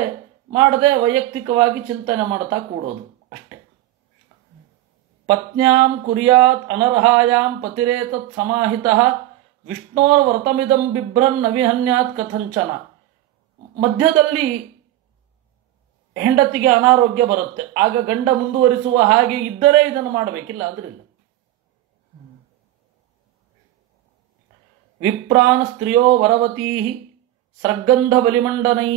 ಮಾಡದೆ ವೈಯಕ್ತಿಕವಾಗಿ ಚಿಂತನೆ ಮಾಡ್ತಾ ಕೂಡೋದು ಅಷ್ಟೆ. ಪತ್ನ್ಯಾಂ ಕುರ್ಯಾತ್ ಅನರ್ಹಾಯಾಂ ಪತಿರೇತತ್ ಸಮಾಹಿತಃ ವಿಷ್ಣೋರ್ ವ್ರತಮಿದಂ ಬಿಭ್ರನ್ ನವಿಹನ್ಯಾತ್ ಕಥಂಚನ. ಮಧ್ಯದಲ್ಲಿ ಹೆಂಡತಿಗೆ ಅನಾರೋಗ್ಯ ಬರುತ್ತೆ, ಆಗ ಗಂಡ ಮುಂದುವರಿಸುವ ಹಾಗೆ ಇದ್ದರೆ ಇದನ್ನು ಮಾಡಬೇಕಿಲ್ಲ ಅಂದ್ರಿಲ್ಲ. ವಿಪ್ರಾನ್ ಸ್ತ್ರೀಯೋ ವರವತೀ ಸರ್ಗಂಧ ಬಲಿಮಂಡನೈ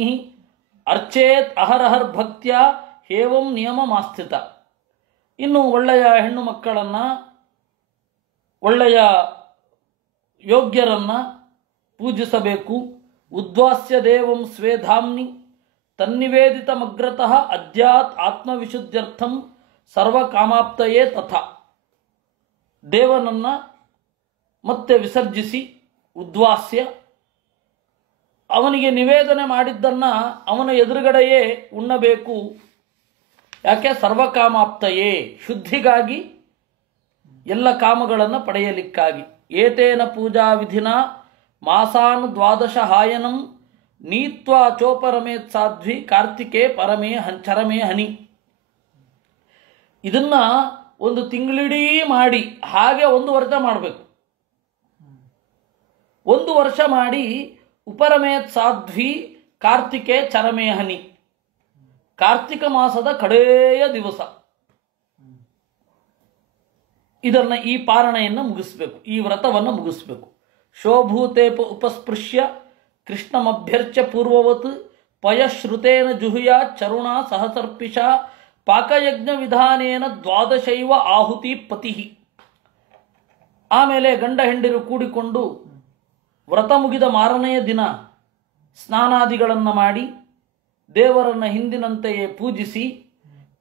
ಅರ್ಚೇತ್ ಅಹರಹರ್ ಭಕ್ತ್ಯ ಹೇವಂ ನಿಯಮ ಮಾಸ್ಥಿತ. ಇನ್ನು ಒಳ್ಳೆಯ ಹೆಣ್ಣು ಮಕ್ಕಳನ್ನು, ಒಳ್ಳೆಯ ಯೋಗ್ಯರನ್ನು ಪೂಜಿಸಬೇಕು. ಉದ್ವಾಸ್ಯ ದೇವಂ ಸ್ವೇಧಾಮ್ನಿ ತನ್ನಿವೇದಿತಮಗ್ರತಃ ಅದ್ಯಾತ್ ಆತ್ಮವಿಶುದ್ಧ್ಯರ್ಥಂ ಸರ್ವಕಾಮಾಪ್ತಯೇ ತಥಾ. ದೇವನನ್ನು ಮತ್ತೆ ವಿಸರ್ಜಿಸಿ ಉದ್ವಾಸ್ಯ ಅವನಿಗೆ ನಿವೇದನೆ ಮಾಡಿದ್ದನ್ನು ಅವನ ಎದುರುಗಡೆಯೇ ಉಣ್ಣಬೇಕು. ಯಾಕೆ? ಸರ್ವಕಾಮಾಪ್ತಯೇ, ಶುದ್ಧಿಗಾಗಿ, ಎಲ್ಲ ಕಾಮಗಳನ್ನು ಪಡೆಯಲಿಕ್ಕಾಗಿ. ಏತೇನ ಪೂಜಾ ವಿಧಿನ ಮಾಸಾನ್ ದ್ವಾದಶ ಹಾಯನಂ ನೀತ್ವಾ ಚೋಪರಮೇತ್ ಸಾಧ್ವಿ ಕಾರ್ತಿಕೆ ಚರಮೇ ಹನಿ. ಇದನ್ನ ಒಂದು ತಿಂಗಳಿಡೀ ಮಾಡಿ ಹಾಗೆ 1 ವರ್ಷ ಮಾಡಬೇಕು. 1 ವರ್ಷ ಮಾಡಿ ಉಪರಮೇತ್ ಸಾಧ್ವಿ ಕಾರ್ತಿಕೆ ಚರಮೇ ಹನಿ, ಕಾರ್ತಿಕ ಮಾಸದ ಕಡೆಯ ದಿವಸ ಈ ಪಾರಣೆಯನ್ನು ಮುಗಿಸ್ಬೇಕು, ಈ ವ್ರತವನ್ನು ಮುಗಿಸ್ಬೇಕು. ಶೋಭೂತೇಪ ಉಪಸ್ಪೃಶ್ಯ ಕೃಷ್ಣಮಭ್ಯರ್ಚ್ಯ ಪೂರ್ವವತ್ ಪಯಶ್ರುತೇನ ಜುಹುಯ ಚರುಣ ಸಹಸರ್ಪಿಷ ಪಾಕಯಜ್ಞ ವಿಧಾನೇನ ದ್ವಾದಶೈವ ಆಹುತಿ ಪತಿ. ಆಮೇಲೆ ಗಂಡ ಹೆಂಡಿರು ಕೂಡಿಕೊಂಡು ವ್ರತ ಮುಗಿದ ಮಾರನೆಯ ದಿನ ಸ್ನಾನಾದಿಗಳನ್ನು ಮಾಡಿ ದೇವರನ್ನು ಹಿಂದಿನಂತೆಯೇ ಪೂಜಿಸಿ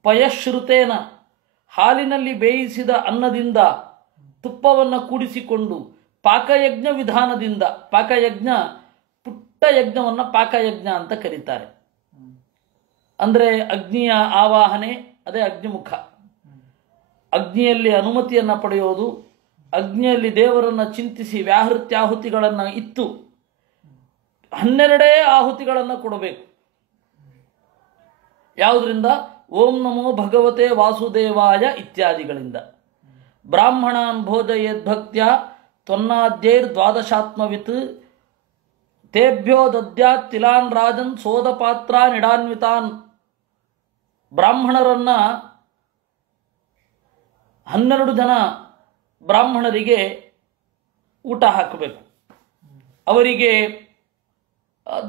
ಪಯಶ್ರುತೇನ ಹಾಲಿನಲ್ಲಿ ಬೇಯಿಸಿದ ಅನ್ನದಿಂದ ತುಪ್ಪವನ್ನು ಕೂಡಿಸಿಕೊಂಡು ಪಾಕಯಜ್ಞ ವಿಧಾನದಿಂದ, ಪಾಕಯಜ್ಞ ಪುಟ್ಟ ಯಜ್ಞವನ್ನು ಪಾಕಯಜ್ಞ ಅಂತ ಕರೀತಾರೆ. ಅಂದರೆ ಅಗ್ನಿಯ ಆವಾಹನೆ, ಅದೇ ಅಗ್ನಿಮುಖ. ಅಗ್ನಿಯಲ್ಲಿ ಅನುಮತಿಯನ್ನು ಪಡೆಯೋದು, ಅಗ್ನಿಯಲ್ಲಿ ದೇವರನ್ನು ಚಿಂತಿಸಿ ವ್ಯಾಹೃತ್ಯಾಹುತಿಗಳನ್ನು ಇತ್ತು 12 ಆಹುತಿಗಳನ್ನು ಕೊಡಬೇಕು. ಯಾವುದರಿಂದ? ಓಂ ನಮೋ ಭಗವತೆ ವಾಸುದೇವಾಯ ಇತ್ಯಾದಿಗಳಿಂದ. ಬ್ರಾಹ್ಮಣಾನ್ ಭೋಜಯೇದ್ಭಕ್ತ್ಯ ತ್ವನ್ನಾದ್ಯೈರ್ದ್ವಾದಶಾತ್ಮವಿತ್ ತೇಭ್ಯೋ ದದ್ಯಾತ್ ತಿಲಾನ್ ರಾಜನ್ ಸೋದಪಾತ್ರ ನಿಡಾನ್ವಿತಾನ್. ಬ್ರಾಹ್ಮಣರನ್ನ 12 ಜನ ಬ್ರಾಹ್ಮಣರಿಗೆ ಊಟ ಹಾಕಬೇಕು, ಅವರಿಗೆ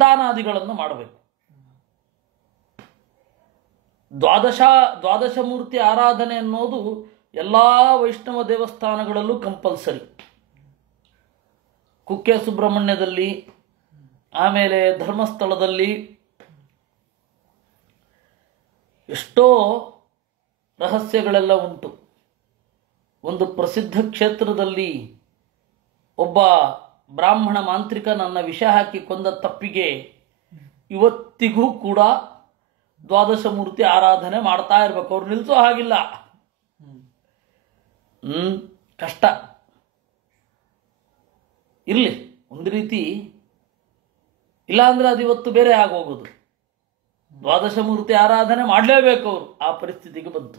ದಾನಾದಿಗಳನ್ನು ಮಾಡಬೇಕು. ದ್ವಾದಶಮೂರ್ತಿ ಆರಾಧನೆ ಅನ್ನೋದು ಎಲ್ಲ ವೈಷ್ಣವ ದೇವಸ್ಥಾನಗಳಲ್ಲೂ ಕಂಪಲ್ಸರಿ. ಕುಕ್ಕೆ ಸುಬ್ರಹ್ಮಣ್ಯದಲ್ಲಿ, ಆಮೇಲೆ ಧರ್ಮಸ್ಥಳದಲ್ಲಿ ಎಷ್ಟೋ ರಹಸ್ಯಗಳೆಲ್ಲ ಉಂಟು. ಒಂದು ಪ್ರಸಿದ್ಧ ಕ್ಷೇತ್ರದಲ್ಲಿ ಒಬ್ಬ ಬ್ರಾಹ್ಮಣ ಮಾಂತ್ರಿಕ ನನ್ನ ವಿಷ ಹಾಕಿ ಕೊಂದ ತಪ್ಪಿಗೆ ಇವತ್ತಿಗೂ ಕೂಡ ದ್ವಾದಶಮೂರ್ತಿ ಆರಾಧನೆ ಮಾಡ್ತಾ ಇರ್ಬೇಕು. ಅವ್ರು ನಿಲ್ಲಿಸೋ ಹಾಗಿಲ್ಲ. ಕಷ್ಟ ಇರಲಿ ಒಂದು ರೀತಿ, ಇಲ್ಲಾಂದ್ರೆ ಅದು ಇವತ್ತು ಬೇರೆ ಆಗೋಗೋದು. ದ್ವಾದಶಮೂರ್ತಿ ಆರಾಧನೆ ಮಾಡಲೇಬೇಕು ಅವರು. ಆ ಪರಿಸ್ಥಿತಿಗೆ ಬಂತು.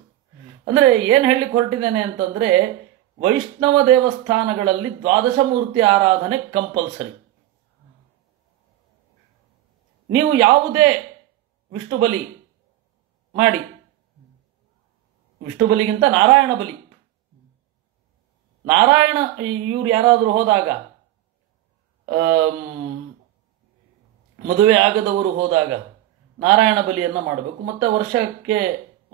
ಅಂದರೆ ಏನು ಹೇಳಲಿಕ್ಕೆ ಹೊರಟಿದ್ದೇನೆ ಅಂತಂದರೆ, ವೈಷ್ಣವ ದೇವಸ್ಥಾನಗಳಲ್ಲಿ ದ್ವಾದಶಮೂರ್ತಿ ಆರಾಧನೆ ಕಂಪಲ್ಸರಿ. ನೀವು ಯಾವುದೇ ವಿಷ್ಣು ಬಲಿ ಮಾಡಿ, ವಿಷ್ಣು ಬಲಿಗಿಂತ ನಾರಾಯಣ ಬಲಿ, ನಾರಾಯಣ ಇವ್ರು ಯಾರಾದರೂ ಹೋದಾಗ, ಮದುವೆ ಆಗದವರು ಹೋದಾಗ ನಾರಾಯಣ ಬಲಿಯನ್ನು ಮಾಡಬೇಕು. ಮತ್ತು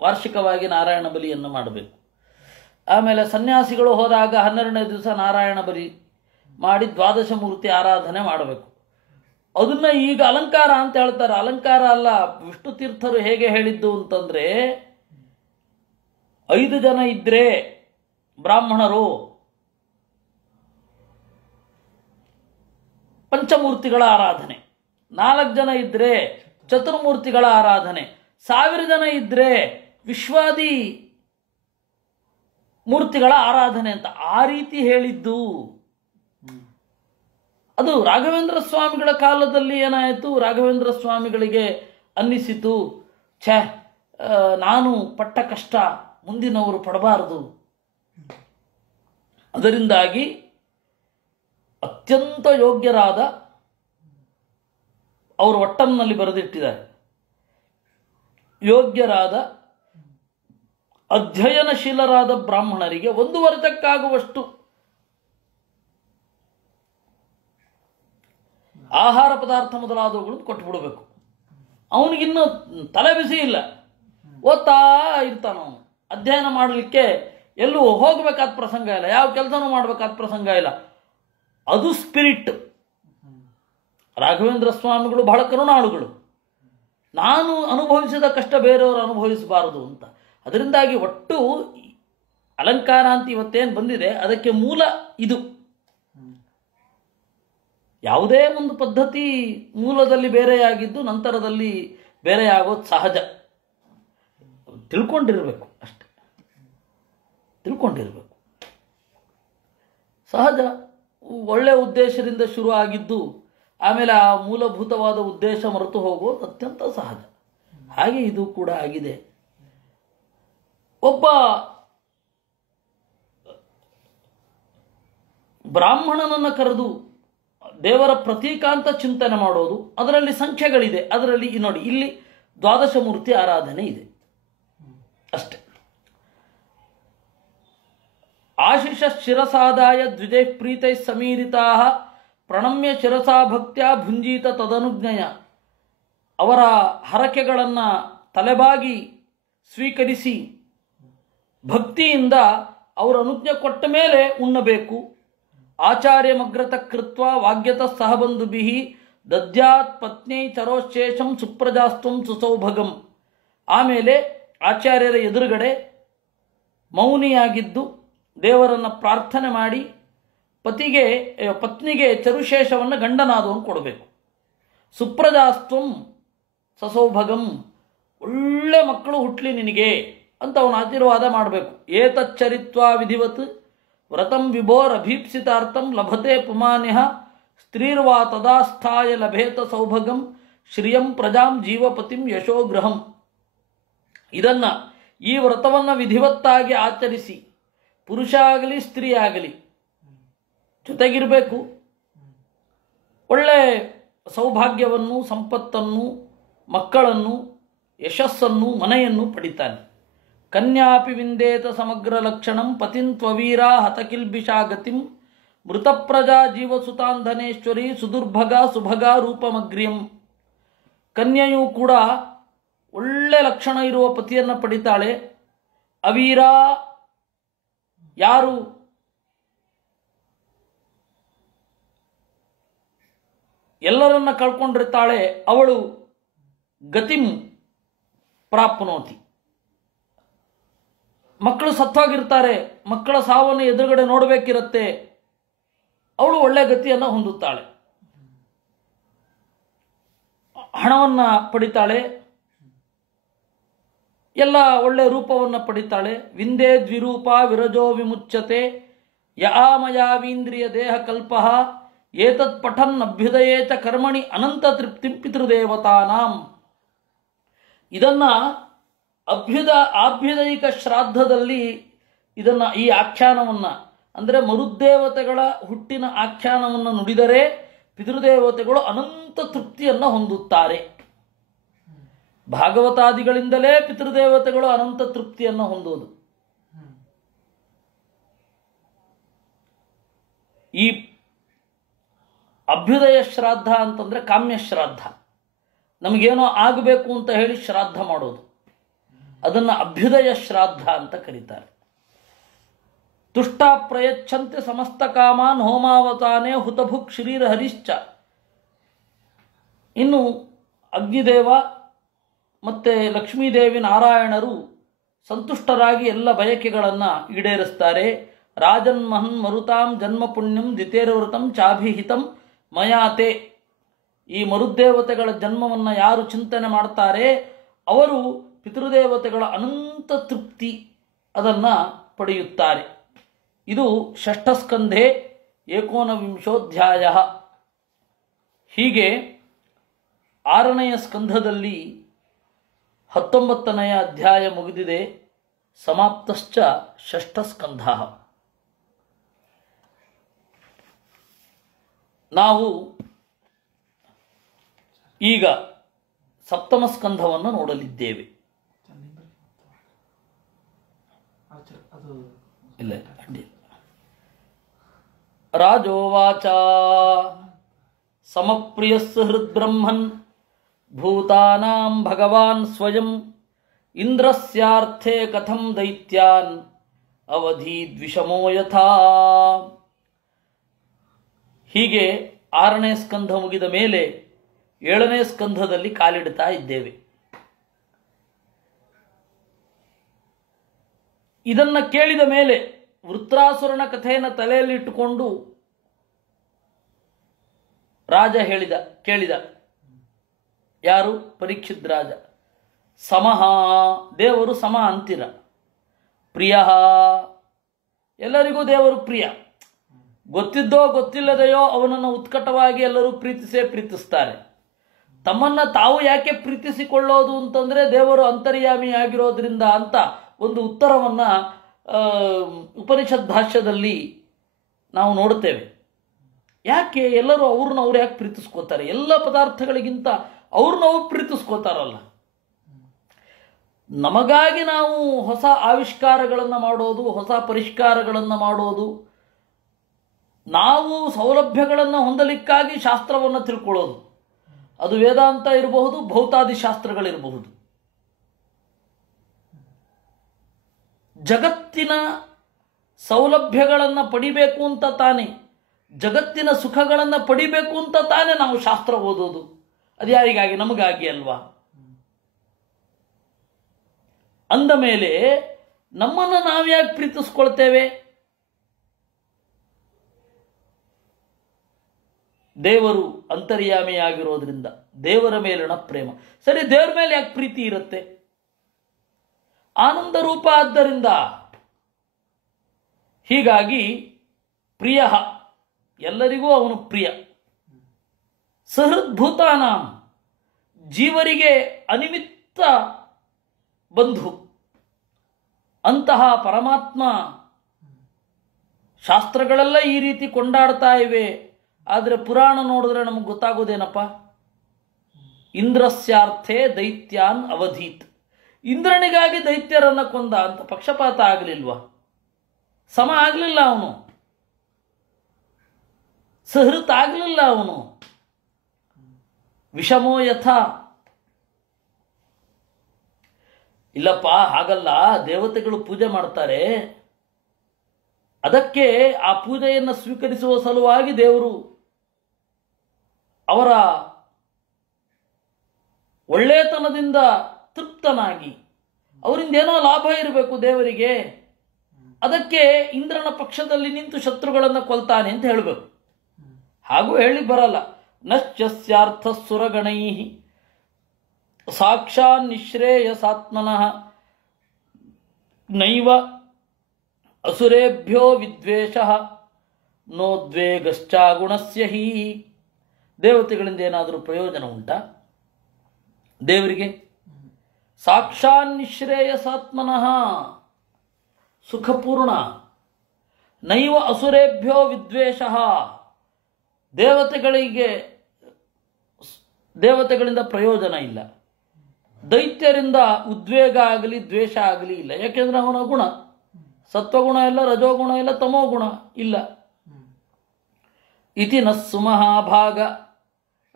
ವಾರ್ಷಿಕವಾಗಿ ನಾರಾಯಣ ಬಲಿಯನ್ನು ಮಾಡಬೇಕು. ಆಮೇಲೆ ಸನ್ಯಾಸಿಗಳು ಹೋದಾಗ 12ನೇ ದಿವಸ ನಾರಾಯಣ ಬಲಿ ಮಾಡಿ ದ್ವಾದಶಮೂರ್ತಿ ಆರಾಧನೆ ಮಾಡಬೇಕು. ಅದನ್ನ ಈಗ ಅಲಂಕಾರ ಅಂತ ಹೇಳ್ತಾರೆ. ಅಲಂಕಾರ ಅಲ್ಲ. ವಿಷ್ಣು ತೀರ್ಥರು ಹೇಗೆ ಹೇಳಿದ್ದು ಅಂತಂದ್ರೆ, 5 ಜನ ಇದ್ರೆ ಬ್ರಾಹ್ಮಣರು ಪಂಚಮೂರ್ತಿಗಳ ಆರಾಧನೆ, 4 ಜನ ಇದ್ರೆ ಚತುರ್ಮೂರ್ತಿಗಳ ಆರಾಧನೆ, 1000 ಜನ ಇದ್ರೆ ವಿಶ್ವಾದಿ ಮೂರ್ತಿಗಳ ಆರಾಧನೆ ಅಂತ ಆ ರೀತಿ ಹೇಳಿದ್ದು. ಅದು ರಾಘವೇಂದ್ರ ಸ್ವಾಮಿಗಳ ಕಾಲದಲ್ಲಿ ಏನಾಯಿತು, ರಾಘವೇಂದ್ರ ಸ್ವಾಮಿಗಳಿಗೆ ಅನ್ನಿಸಿತು, ನಾನು ಪಟ್ಟ ಕಷ್ಟ ಮುಂದಿನವರು ಪಡಬಾರದು. ಅದರಿಂದಾಗಿ ಅತ್ಯಂತ ಯೋಗ್ಯರಾದ, ಅವರು ಒಟ್ಟಂನಲ್ಲಿ ಬರೆದಿಟ್ಟಿದ್ದಾರೆ, ಯೋಗ್ಯರಾದ ಅಧ್ಯಯನಶೀಲರಾದ ಬ್ರಾಹ್ಮಣರಿಗೆ 1 ವರ್ಷಕ್ಕಾಗುವಷ್ಟು ಆಹಾರ ಪದಾರ್ಥ ಮೊದಲಾದವುಗಳನ್ನು ಕೊಟ್ಟುಬಿಡಬೇಕು. ಅವನಿಗಿನ್ನೂ ತಲೆ ಬಿಸಿ ಇಲ್ಲ, ಓದ್ತಾ ಇರ್ತಾನ. ಅವನು ಅಧ್ಯಯನ ಮಾಡಲಿಕ್ಕೆ ಎಲ್ಲೂ ಹೋಗಬೇಕಾದ ಪ್ರಸಂಗ ಇಲ್ಲ, ಯಾವ ಕೆಲಸನೂ ಮಾಡಬೇಕಾದ ಪ್ರಸಂಗ ಇಲ್ಲ. ಅದು ಸ್ಪಿರಿಟ್. ರಾಘವೇಂದ್ರ ಸ್ವಾಮಿಗಳು ಬಹಳ ಕರುಣಾಳುಗಳು. ನಾನು ಅನುಭವಿಸಿದ ಕಷ್ಟ ಬೇರೆಯವರು ಅನುಭವಿಸಬಾರದು ಅಂತ. ಅದರಿಂದಾಗಿ ಒಟ್ಟು ಅಲಂಕಾರ ಅಂತ ಇವತ್ತೇನು ಬಂದಿದೆ ಅದಕ್ಕೆ ಮೂಲ ಇದು. ಯಾವುದೇ ಒಂದು ಪದ್ಧತಿ ಮೂಲದಲ್ಲಿ ಬೇರೆಯಾಗಿದ್ದು ನಂತರದಲ್ಲಿ ಬೇರೆಯಾಗೋದು ಸಹಜ. ತಿಳ್ಕೊಂಡಿರಬೇಕು ಅಷ್ಟೆ, ತಿಳ್ಕೊಂಡಿರಬೇಕು ಸಹಜ. ಒಳ್ಳೆಯ ಉದ್ದೇಶದಿಂದ ಶುರು ಆಗಿದ್ದು ಆಮೇಲೆ ಆ ಮೂಲಭೂತವಾದ ಉದ್ದೇಶ ಮರೆತು ಹೋಗೋದು ಅತ್ಯಂತ ಸಹಜ. ಹಾಗೆ ಇದು ಕೂಡ ಆಗಿದೆ. ಒಬ್ಬ ಬ್ರಾಹ್ಮಣನನ್ನು ಕರೆದು ದೇವರ ಪ್ರತೀಕಾಂತ ಚಿಂತನೆ ಮಾಡೋದು, ಅದರಲ್ಲಿ ಸಂಖ್ಯೆಗಳಿದೆ. ಅದರಲ್ಲಿ ನೋಡಿ, ಇಲ್ಲಿ ದ್ವಾದಶ ಮೂರ್ತಿ ಆರಾಧನೆ ಇದೆ ಅಷ್ಟೆ. ಆಶಿಷ ಶಿರಸಾದಾಯ ದ್ವಿಜೈ ಪ್ರೀತೈ ಸಮೀರಿತಾ ಪ್ರಣಮ್ಯ ಶಿರಸಾ ಭಕ್ತ್ಯಾ ಭುಂಜೀತ ತದನುಜ್ಞಯ. ಅವರ ಹರಕೆಗಳನ್ನು ತಲೆಬಾಗಿ ಸ್ವೀಕರಿಸಿ ಭಕ್ತಿಯಿಂದ ಅವರ ಅನುಜ್ಞೆ ಕೊಟ್ಟ ಮೇಲೆ ಉಣ್ಣಬೇಕು. ಆಚಾರ್ಯ ಮಗ್ರತ ಕೃತ್ವ ವಾಗ್ಯತ ಸಹಬಂಧುಭಿ ದದ್ಯಾತ್ ಪತ್ನಿ ಚರೋಶೇಷಂ ಸುಪ್ರಜಾಸ್ತ್ವಂ ಸುಸೌಭಗಂ. ಆಮೇಲೆ ಆಚಾರ್ಯರ ಎದುರುಗಡೆ ಮೌನಿಯಾಗಿದ್ದು ದೇವರನ್ನು ಪ್ರಾರ್ಥನೆ ಮಾಡಿ ಪತ್ನಿಗೆ ಚರುಶೇಷವನ್ನು ಗಂಡನಾದವನು ಕೊಡಬೇಕು. ಸುಪ್ರಜಾಸ್ತ್ವಂ ಸಸೌಭಗಂ, ಒಳ್ಳೆ ಮಕ್ಕಳು ಹುಟ್ಟಲಿ ನಿನಗೆ ಅಂತ ಅವನು ಆಶೀರ್ವಾದ ಮಾಡಬೇಕು. ಏತಚ್ಚರಿತ್ವಾ ವಿಧಿವತ್ ವ್ರತಂ ವಿಭೋರಭೀಪ್ಸಿತಾರ್ಥಂ ಲಭತೆ ಪುಮಾನ್ಯಃ ಸ್ತ್ರೀರ್ವಾ ತದಾಸ್ಥಾಯ ಲಭೇತ ಸೌಭಗಂ ಶ್ರಿಯಂ ಪ್ರಜಾಂ ಜೀವಪತಿಂ ಯಶೋಗೃಹಂ. ಇದನ್ನು, ಈ ವ್ರತವನ್ನು ವಿಧಿವತ್ತಾಗಿ ಆಚರಿಸಿ ಪುರುಷ ಆಗಲಿ ಸ್ತ್ರೀ ಆಗಲಿ ಜೊತೆಗಿರಬೇಕು. ಒಳ್ಳೆ ಸೌಭಾಗ್ಯವನ್ನು, ಸಂಪತ್ತನ್ನು, ಮಕ್ಕಳನ್ನು, ಯಶಸ್ಸನ್ನು, ಮನೆಯನ್ನು ಪಡಿತಾನೆ. ಕನ್ಯಾಪಿ ವಿಂದೇತ ಸಮಗ್ರ ಲಕ್ಷಣಂ ಪತಿಂ ತ್ವವೀರಾ ಹತಕಿಲ್ಬಿಷಾ ಗತಿಂ ಮೃತಪ್ರಜಾ ಜೀವಸುತಾಂಧನೇಶ್ವರಿ ಸುದುರ್ಭಗ ಸುಭಗ ರೂಪಮಗ್ರಿಯಂ. ಕನ್ಯೆಯೂ ಕೂಡ ಒಳ್ಳೆ ಲಕ್ಷಣ ಇರುವ ಪತಿಯನ್ನು ಪಡಿತಾಳೆ. ಅವೀರ, ಯಾರು ಎಲ್ಲರನ್ನ ಕಳ್ಕೊಂಡಿರ್ತಾಳೆ ಅವಳು ಗತಿಂ ಪ್ರಾಪ್ನೋತಿ. ಮಕ್ಕಳು ಸತ್ತೋಗಿರ್ತಾರೆ, ಮಕ್ಕಳ ಸಾವನ್ನು ಎದುರುಗಡೆ ನೋಡಬೇಕಿರುತ್ತೆ, ಅವಳು ಒಳ್ಳೆ ಗತಿಯನ್ನು ಹೊಂದುತ್ತಾಳೆ. ಹಣವನ್ನು ಪಡಿತಾಳೆ, ಎಲ್ಲ ಒಳ್ಳೆ ರೂಪವನ್ನು ಪಡಿತಾಳೆ. ವಿಂದೇ ದ್ವಿರೂಪ ವಿರಜೋ ವಿಮುಚ್ಯತೆ ಯಾಮಯಾವೀಂದ್ರಿಯ ದೇಹ ಕಲ್ಪಃ ಏತತ್ ಪಠನ್ ಅಭ್ಯುದಯೇತ ಕರ್ಮಣಿ ಅನಂತ ತೃಪ್ತಿಂ ಪಿತೃದೇವತಾನಾಂ. ಇದನ್ನು ಆಭ್ಯುದಯಿಕ ಶ್ರಾದ್ದದಲ್ಲಿ ಈ ಆಖ್ಯಾನವನ್ನು, ಅಂದರೆ ಮರುದ್ದೇವತೆಗಳ ಹುಟ್ಟಿನ ಆಖ್ಯಾನವನ್ನು ನುಡಿದರೆ ಪಿತೃದೇವತೆಗಳು ಅನಂತ ತೃಪ್ತಿಯನ್ನು ಹೊಂದುತ್ತಾರೆ. ಭಾಗವತಾದಿಗಳಿಂದಲೇ ಪಿತೃದೇವತೆಗಳು ಅನಂತ ತೃಪ್ತಿಯನ್ನು ಹೊಂದುವುದು. ಈ ಅಭ್ಯುದಯ ಶ್ರಾದ್ದ ಅಂತಂದರೆ ಕಾಮ್ಯ ಶ್ರಾದ್ದ, ನಮಗೇನೋ ಆಗಬೇಕು ಅಂತ ಹೇಳಿ ಶ್ರಾದ್ದ ಮಾಡೋದು, ಅದನ್ನು ಅಭ್ಯುದಯ ಶ್ರಾದ್ದ ಅಂತ ಕರೀತಾರೆ. ತುಷ್ಟ ಪ್ರಯಚ್ಛಂತೆ ಸಮಸ್ತ ಕಾಮಾನ್ ಹೋಮಾವತಾನೆ ಹುತಭುಕ್ ಶ್ರೀರ ಹರಿಶ್ಚ. ಇನ್ನು ಅಗ್ನಿದೇವ ಮತ್ತು ಲಕ್ಷ್ಮೀದೇವಿ ನಾರಾಯಣರು ಸಂತುಷ್ಟರಾಗಿ ಎಲ್ಲ ಬಯಕೆಗಳನ್ನು ಈಡೇರಿಸ್ತಾರೆ. ರಾಜನ್ ಮಹನ್ ಮರುತಾಂ ಜನ್ಮ ಪುಣ್ಯಂ ದ್ವಿತೇರವೃತಂ ಚಾಭಿಹಿತಂ ಮಯಾತೆ. ಈ ಮರುದೇವತೆಗಳ ಜನ್ಮವನ್ನು ಯಾರು ಚಿಂತನೆ ಮಾಡ್ತಾರೆ ಅವರು ಪಿತೃದೇವತೆಗಳ ಅನಂತ ತೃಪ್ತಿ ಅದನ್ನು ಪಡೆಯುತ್ತಾರೆ. ಇದು ಷಷ್ಠಸ್ಕಂಧೆ 19 ಹೀಗೆ 6ನೆಯ ಸ್ಕಂಧದಲ್ಲಿ 19ನೆಯ ಅಧ್ಯಾಯ ಮುಗಿದಿದೆ. ಸಮಾಪ್ತಶ್ಚ ಷಷ್ಠಸ್ಕಂಧ. ನಾವು ಈಗ ಸಪ್ತಮ ಸ್ಕಂಧವನ್ನು ನೋಡಲಿದ್ದೇವೆ. ಇಲ್ಲ, ರಾಜೋವಾಚ ಸಮಪ್ರಿಯಸ್ಸ ಹೃದ್ಬ್ರಹ್ಮನ್ ಭೂತಾನಾಂ ಭಗವಾನ್ ಸ್ವಯಂ ಇಂದ್ರಸ್ಯಾರ್ಥೇ ಕಥಂ ದೈತ್ಯಾನ್ ಅವಧೀದ್ವಿಷಮೋ ಯಥಾ. ಹೀಗೆ 6ನೇ ಸ್ಕಂಧ ಮುಗಿದ ಮೇಲೆ 7ನೇ ಸ್ಕಂಧದಲ್ಲಿ ಕಾಲಿಡ್ತಾ ಇದ್ದೇವೆ. ಇದನ್ನು ಕೇಳಿದ ಮೇಲೆ ವೃತ್ರಾಸುರನ ಕಥೆಯನ್ನು ತಲೆಯಲ್ಲಿಟ್ಟುಕೊಂಡು ರಾಜ ಕೇಳಿದ. ಯಾರು? ಪರೀಕ್ಷಿತ್ ರಾಜ. ಸಮಃ, ದೇವರು ಸಮ ಅಂತೀರ. ಪ್ರಿಯ, ಎಲ್ಲರಿಗೂ ದೇವರು ಪ್ರಿಯ. ಗೊತ್ತಿದ್ದೋ ಗೊತ್ತಿಲ್ಲದೆಯೋ ಅವನನ್ನು ಉತ್ಕಟವಾಗಿ ಎಲ್ಲರೂ ಪ್ರೀತಿಸ್ತಾರೆ. ತಮ್ಮನ್ನು ತಾವು ಯಾಕೆ ಪ್ರೀತಿಸಿಕೊಳ್ಳೋದು ಅಂತಂದರೆ ದೇವರು ಅಂತರ್ಯಾಮಿ ಆಗಿರೋದ್ರಿಂದ ಅಂತ ಒಂದು ಉತ್ತರವನ್ನು ಉಪನಿಷತ್ ಭಾಷ್ಯದಲ್ಲಿ ನಾವು ನೋಡುತ್ತೇವೆ. ಯಾಕೆ ಎಲ್ಲರೂ ಅವ್ರು ಯಾಕೆ ಪ್ರೀತಿಸ್ಕೋತಾರೆ? ಎಲ್ಲ ಪದಾರ್ಥಗಳಿಗಿಂತ ಅವ್ರು ಪ್ರೀತಿಸ್ಕೋತಾರಲ್ಲ. ನಮಗಾಗಿ ನಾವು ಹೊಸ ಆವಿಷ್ಕಾರಗಳನ್ನು ಮಾಡೋದು, ಹೊಸ ಪರಿಷ್ಕಾರಗಳನ್ನು ಮಾಡೋದು, ನಾವು ಸೌಲಭ್ಯಗಳನ್ನು ಹೊಂದಲಿಕ್ಕಾಗಿ ಶಾಸ್ತ್ರವನ್ನು ತಿಳ್ಕೊಳ್ಳೋದು. ಅದು ವೇದಾಂತ ಇರಬಹುದು, ಭೌತಾದಿ ಶಾಸ್ತ್ರಗಳಿರಬಹುದು. ಜಗತ್ತಿನ ಸೌಲಭ್ಯಗಳನ್ನು ಪಡಿಬೇಕು ಅಂತ ತಾನೇ, ಜಗತ್ತಿನ ಸುಖಗಳನ್ನು ಪಡಿಬೇಕು ಅಂತ ತಾನೇ ನಾವು ಶಾಸ್ತ್ರ ಓದೋದು. ಅದು ಯಾರಿಗಾಗಿ? ನಮಗಾಗಿ ಅಲ್ವಾ? ಅಂದ ಮೇಲೆ ನಮ್ಮನ್ನು ನಾವು ಯಾಕೆ ಪ್ರೀತಿಸ್ಕೊಳ್ತೇವೆ? ದೇವರು ಅಂತರ್ಯಾಮಿಯಾಗಿರೋದ್ರಿಂದ, ದೇವರ ಮೇಲಿನ ಪ್ರೇಮ. ಸರಿ, ದೇವರ ಮೇಲೆ ಯಾಕೆ ಪ್ರೀತಿ ಇರುತ್ತೆ? ಆನಂದ ರೂಪ ಆದ್ದರಿಂದ. ಹೀಗಾಗಿ ಪ್ರಿಯ, ಎಲ್ಲರಿಗೂ ಅವನು ಪ್ರಿಯ. ಸಹೃದ್ಭೂತಾನ, ಜೀವರಿಗೆ ಅನಿಮಿತ್ತ ಬಂಧು. ಅಂತಹ ಪರಮಾತ್ಮ ಶಾಸ್ತ್ರಗಳೆಲ್ಲ ಈ ರೀತಿ ಕೊಂಡಾಡ್ತಾ ಇವೆ. ಆದರೆ ಪುರಾಣ ನೋಡಿದ್ರೆ ನಮಗೆ ಗೊತ್ತಾಗೋದೇನಪ್ಪ? ಇಂದ್ರಸ್ಯಾರ್ಥೆ ದೈತ್ಯಾನ್ ಅವಧೀತ್. ಇಂದ್ರನಿಗಾಗಿ ದೈತ್ಯರನ್ನ ಕೊಂದ ಅಂತ ಪಕ್ಷಪಾತ ಆಗಲಿಲ್ವಾ? ಸಮ ಆಗಲಿಲ್ಲ ಅವನು, ಸಹೃತ್ ಆಗಲಿಲ್ಲ ಅವನು. ವಿಷಮೋ ಯಥ. ಇಲ್ಲಪ್ಪ, ಹಾಗಲ್ಲ, ದೇವತೆಗಳು ಪೂಜೆ ಮಾಡ್ತಾರೆ, ಅದಕ್ಕೆ ಆ ಪೂಜೆಯನ್ನು ಸ್ವೀಕರಿಸುವ ಸಲುವಾಗಿ ದೇವರು ಅವರ ಒಳ್ಳೆತನದಿಂದ ತೃಪ್ತನಾಗಿ, ಅವರಿಂದ ಏನೋ ಲಾಭ ಇರಬೇಕು ದೇವರಿಗೆ, ಅದಕ್ಕೆ ಇಂದ್ರನ ಪಕ್ಷದಲ್ಲಿ ನಿಂತು ಶತ್ರುಗಳನ್ನು ಕೊಲ್ತಾನೆ ಅಂತ ಹೇಳಬೇಕು. ಹಾಗೂ ಹೇಳಿ ಬರಲ್ಲ. ನಶ್ಯಸ್ಯಾರ್ಥ ಸುರಗಣೈ ಸಾಕ್ಷಾನ್ ನಿಶ್ರೇಯಸಾತ್ಮನಃ ನೈವ ಅಸುರೇಭ್ಯೋ ವಿದ್ವೇಷಃ ನೋದ್ವೇಗಶ್ಚಾಗುಣಸ್ಯ ಹಿ. ದೇವತೆಗಳಿಂದ ಏನಾದರೂ ಪ್ರಯೋಜನ ಉಂಟಾ ದೇವರಿಗೆ? ಸಾಕ್ಷಾನ್ ನಿಶ್ರೇಯಸಾತ್ಮನಃ, ಸುಖಪೂರ್ಣ. ನೈವ ಅಸುರೇಭ್ಯೋ ವಿದ್ವೇಷಃ, ದೇವತೆಗಳಿಂದ ಪ್ರಯೋಜನ ಇಲ್ಲ. ದೈತ್ಯರಿಂದ ಉದ್ವೇಗ ಆಗಲಿ ದ್ವೇಷ ಆಗಲಿ ಇಲ್ಲ. ಯಾಕೆಂದ್ರೆ ಅವನ ಗುಣ ಸತ್ವಗುಣ ಇಲ್ಲ, ರಜೋಗುಣ ಇಲ್ಲ, ತಮೋಗುಣ ಇಲ್ಲ. ಇತಿ ನ ಸುಮಹಾಭಾಗ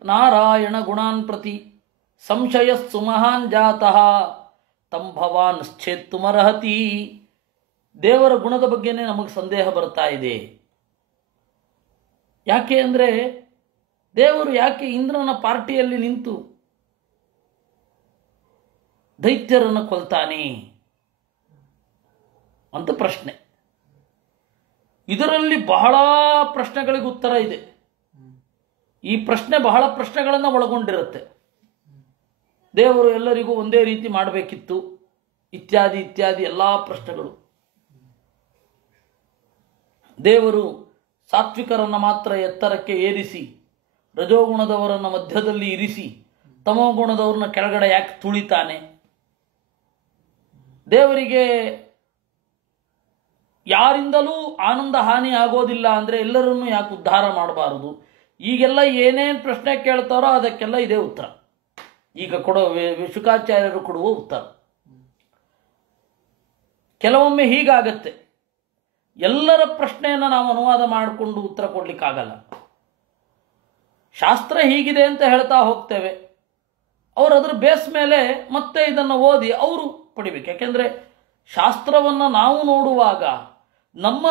ನಾರಾಯಣ ಗುಣಾನ್ ಪ್ರತಿ ಸಂಶಯ ಸುಮಹಾನ್ ಜಾತಃ ತಂ ಭವಾನ್ ಛೇತ್ತುಮರ್ಹತಿ. ದೇವರ ಗುಣದ ಬಗ್ಗೆನೇ ನಮಗೆ ಸಂದೇಹ ಬರ್ತಾ ಇದೆ. ಯಾಕೆ ಅಂದರೆ ದೇವರು ಯಾಕೆ ಇಂದ್ರನ ಪಾರ್ಟಿಯಲ್ಲಿ ನಿಂತು ದೈತ್ಯರನ್ನು ಕೊಲ್ತಾನೆ ಅಂತ ಪ್ರಶ್ನೆ. ಇದರಲ್ಲಿ ಬಹಳ ಪ್ರಶ್ನೆಗಳಿಗೆ ಉತ್ತರ ಇದೆ. ಈ ಪ್ರಶ್ನೆ ಬಹಳ ಪ್ರಶ್ನೆಗಳನ್ನು ಒಳಗೊಂಡಿರುತ್ತೆ. ದೇವರು ಎಲ್ಲರಿಗೂ ಒಂದೇ ರೀತಿ ಮಾಡಬೇಕಿತ್ತು, ಇತ್ಯಾದಿ ಇತ್ಯಾದಿ ಎಲ್ಲ ಪ್ರಶ್ನೆಗಳು. ದೇವರು ಸಾತ್ವಿಕರನ್ನು ಮಾತ್ರ ಎತ್ತರಕ್ಕೆ ಏರಿಸಿ, ರಜೋಗುಣದವರನ್ನು ಮಧ್ಯದಲ್ಲಿ ಇರಿಸಿ, ತಮೋಗುಣದವ್ರನ್ನ ಕೆಳಗಡೆ ಯಾಕೆ ತುಳಿತಾನೆ? ದೇವರಿಗೆ ಯಾರಿಂದಲೂ ಆನಂದ ಹಾನಿ ಆಗೋದಿಲ್ಲ ಅಂದರೆ ಎಲ್ಲರನ್ನೂ ಯಾಕೆ ಉದ್ಧಾರ ಮಾಡಬಾರದು? ಈಗೆಲ್ಲ ಏನೇನು ಪ್ರಶ್ನೆ ಕೇಳ್ತಾರೋ ಅದಕ್ಕೆಲ್ಲ ಇದೇ ಉತ್ತರ. ಈಗ ಕೊಡೋ ಶುಕಾಚಾರ್ಯರು ಕೊಡುವ ಉತ್ತರ. ಕೆಲವೊಮ್ಮೆ ಹೀಗಾಗತ್ತೆ, ಎಲ್ಲರ ಪ್ರಶ್ನೆಯನ್ನು ನಾವು ಅನುವಾದ ಮಾಡಿಕೊಂಡು ಉತ್ತರ ಕೊಡ್ಲಿಕ್ಕಾಗಲ್ಲ. ಶಾಸ್ತ್ರ ಹೀಗಿದೆ ಅಂತ ಹೇಳ್ತಾ ಹೋಗ್ತೇವೆ, ಅವರು ಅದರ ಬೇಸ್ ಮೇಲೆ ಮತ್ತೆ ಇದನ್ನು ಓದಿ ಅವರು ಪಡಿಬೇಕು. ಯಾಕೆಂದರೆ ಶಾಸ್ತ್ರವನ್ನು ನಾವು ನೋಡುವಾಗ ನಮ್ಮ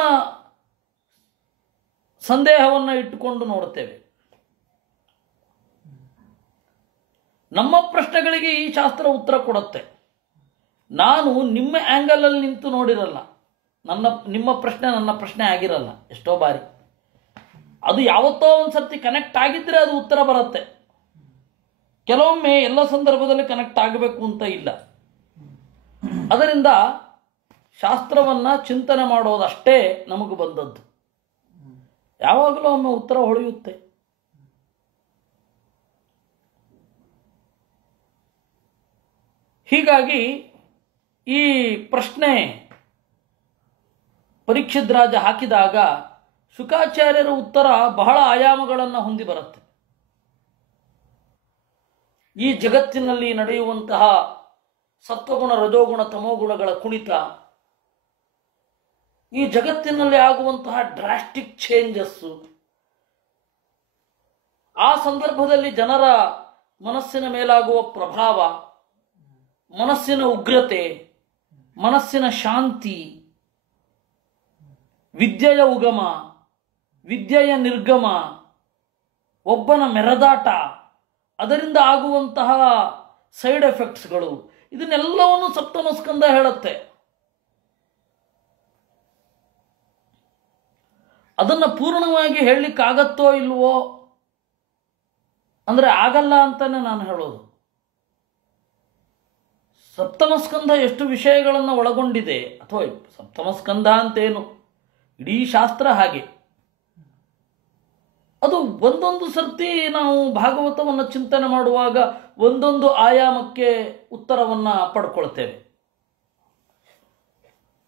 ಸಂದೇಹವನ್ನು ಇಟ್ಟುಕೊಂಡು ನೋಡ್ತೇವೆ. ನಮ್ಮ ಪ್ರಶ್ನೆಗಳಿಗೆ ಈ ಶಾಸ್ತ್ರ ಉತ್ತರ ಕೊಡುತ್ತೆ. ನಾನು ನಿಮ್ಮ ಆ್ಯಂಗಲಲ್ಲಿ ನಿಂತು ನೋಡಿರಲ್ಲ, ನಿಮ್ಮ ಪ್ರಶ್ನೆ ನನ್ನ ಪ್ರಶ್ನೆ ಆಗಿರಲ್ಲ ಎಷ್ಟೋ ಬಾರಿ. ಅದು ಯಾವತ್ತೋ ಒಂದು ಸರ್ತಿ ಕನೆಕ್ಟ್ ಆಗಿದ್ರೆ ಅದು ಉತ್ತರ ಬರುತ್ತೆ. ಕೆಲವೊಮ್ಮೆ ಎಲ್ಲ ಸಂದರ್ಭದಲ್ಲಿ ಕನೆಕ್ಟ್ ಆಗಬೇಕು ಅಂತ ಇಲ್ಲ. ಅದರಿಂದ ಶಾಸ್ತ್ರವನ್ನ ಚಿಂತನೆ ಮಾಡೋದಷ್ಟೇ ನಮಗೆ ಬಂದದ್ದು. ಯಾವಾಗಲೂ ಒಮ್ಮೆ ಉತ್ತರ ಹೊಳೆಯುತ್ತೆ. ಹೀಗಾಗಿ ಈ ಪ್ರಶ್ನೆ ಪರೀಕ್ಷಿತ್ ರಾಜ ಹಾಕಿದಾಗ ಶುಕಾಚಾರ್ಯರ ಉತ್ತರ ಬಹಳ ಆಯಾಮಗಳನ್ನು ಹೊಂದಿ ಬರುತ್ತೆ. ಈ ಜಗತ್ತಿನಲ್ಲಿ ನಡೆಯುವಂತಹ ಸತ್ವಗುಣ, ರಜೋಗುಣ, ತಮೋಗುಣಗಳ ಕುಣಿತ, ಈ ಜಗತ್ತಿನಲ್ಲಿ ಆಗುವಂತಹ ಡ್ರಾಸ್ಟಿಕ್ ಚೇಂಜಸ್ಸು, ಆ ಸಂದರ್ಭದಲ್ಲಿ ಜನರ ಮನಸ್ಸಿನ ಮೇಲಾಗುವ ಪ್ರಭಾವ, ಮನಸ್ಸಿನ ಉಗ್ರತೆ, ಮನಸ್ಸಿನ ಶಾಂತಿ, ವಿದ್ಯೆಯ ಉಗಮ, ವಿದ್ಯೆಯ ನಿರ್ಗಮ, ಒಬ್ಬನ ಮೆರೆದಾಟ, ಅದರಿಂದ ಆಗುವಂತಹ ಸೈಡ್ ಎಫೆಕ್ಟ್ಸ್ಗಳು, ಇದನ್ನೆಲ್ಲವನ್ನು ಸಪ್ತಮಸ್ಕಂದ ಹೇಳುತ್ತೆ. ಅದನ್ನು ಪೂರ್ಣವಾಗಿ ಹೇಳಲಿಕ್ಕಾಗತ್ತೋ ಇಲ್ವೋ ಅಂದರೆ ಆಗಲ್ಲ ಅಂತಾನೆ ನಾನು ಹೇಳೋದು. ಸಪ್ತಮಸ್ಕಂದ ಎಷ್ಟು ವಿಷಯಗಳನ್ನು ಒಳಗೊಂಡಿದೆ, ಅಥವಾ ಸಪ್ತಮಸ್ಕಂದ ಅಂತೇನು, ಇಡೀ ಶಾಸ್ತ್ರ ಹಾಗೆ. ಅದು ಒಂದೊಂದು ಸರ್ತಿ ನಾವು ಭಾಗವತವನ್ನು ಚಿಂತನೆ ಮಾಡುವಾಗ ಒಂದೊಂದು ಆಯಾಮಕ್ಕೆ ಉತ್ತರವನ್ನು ಪಡ್ಕೊಳ್ತೇವೆ.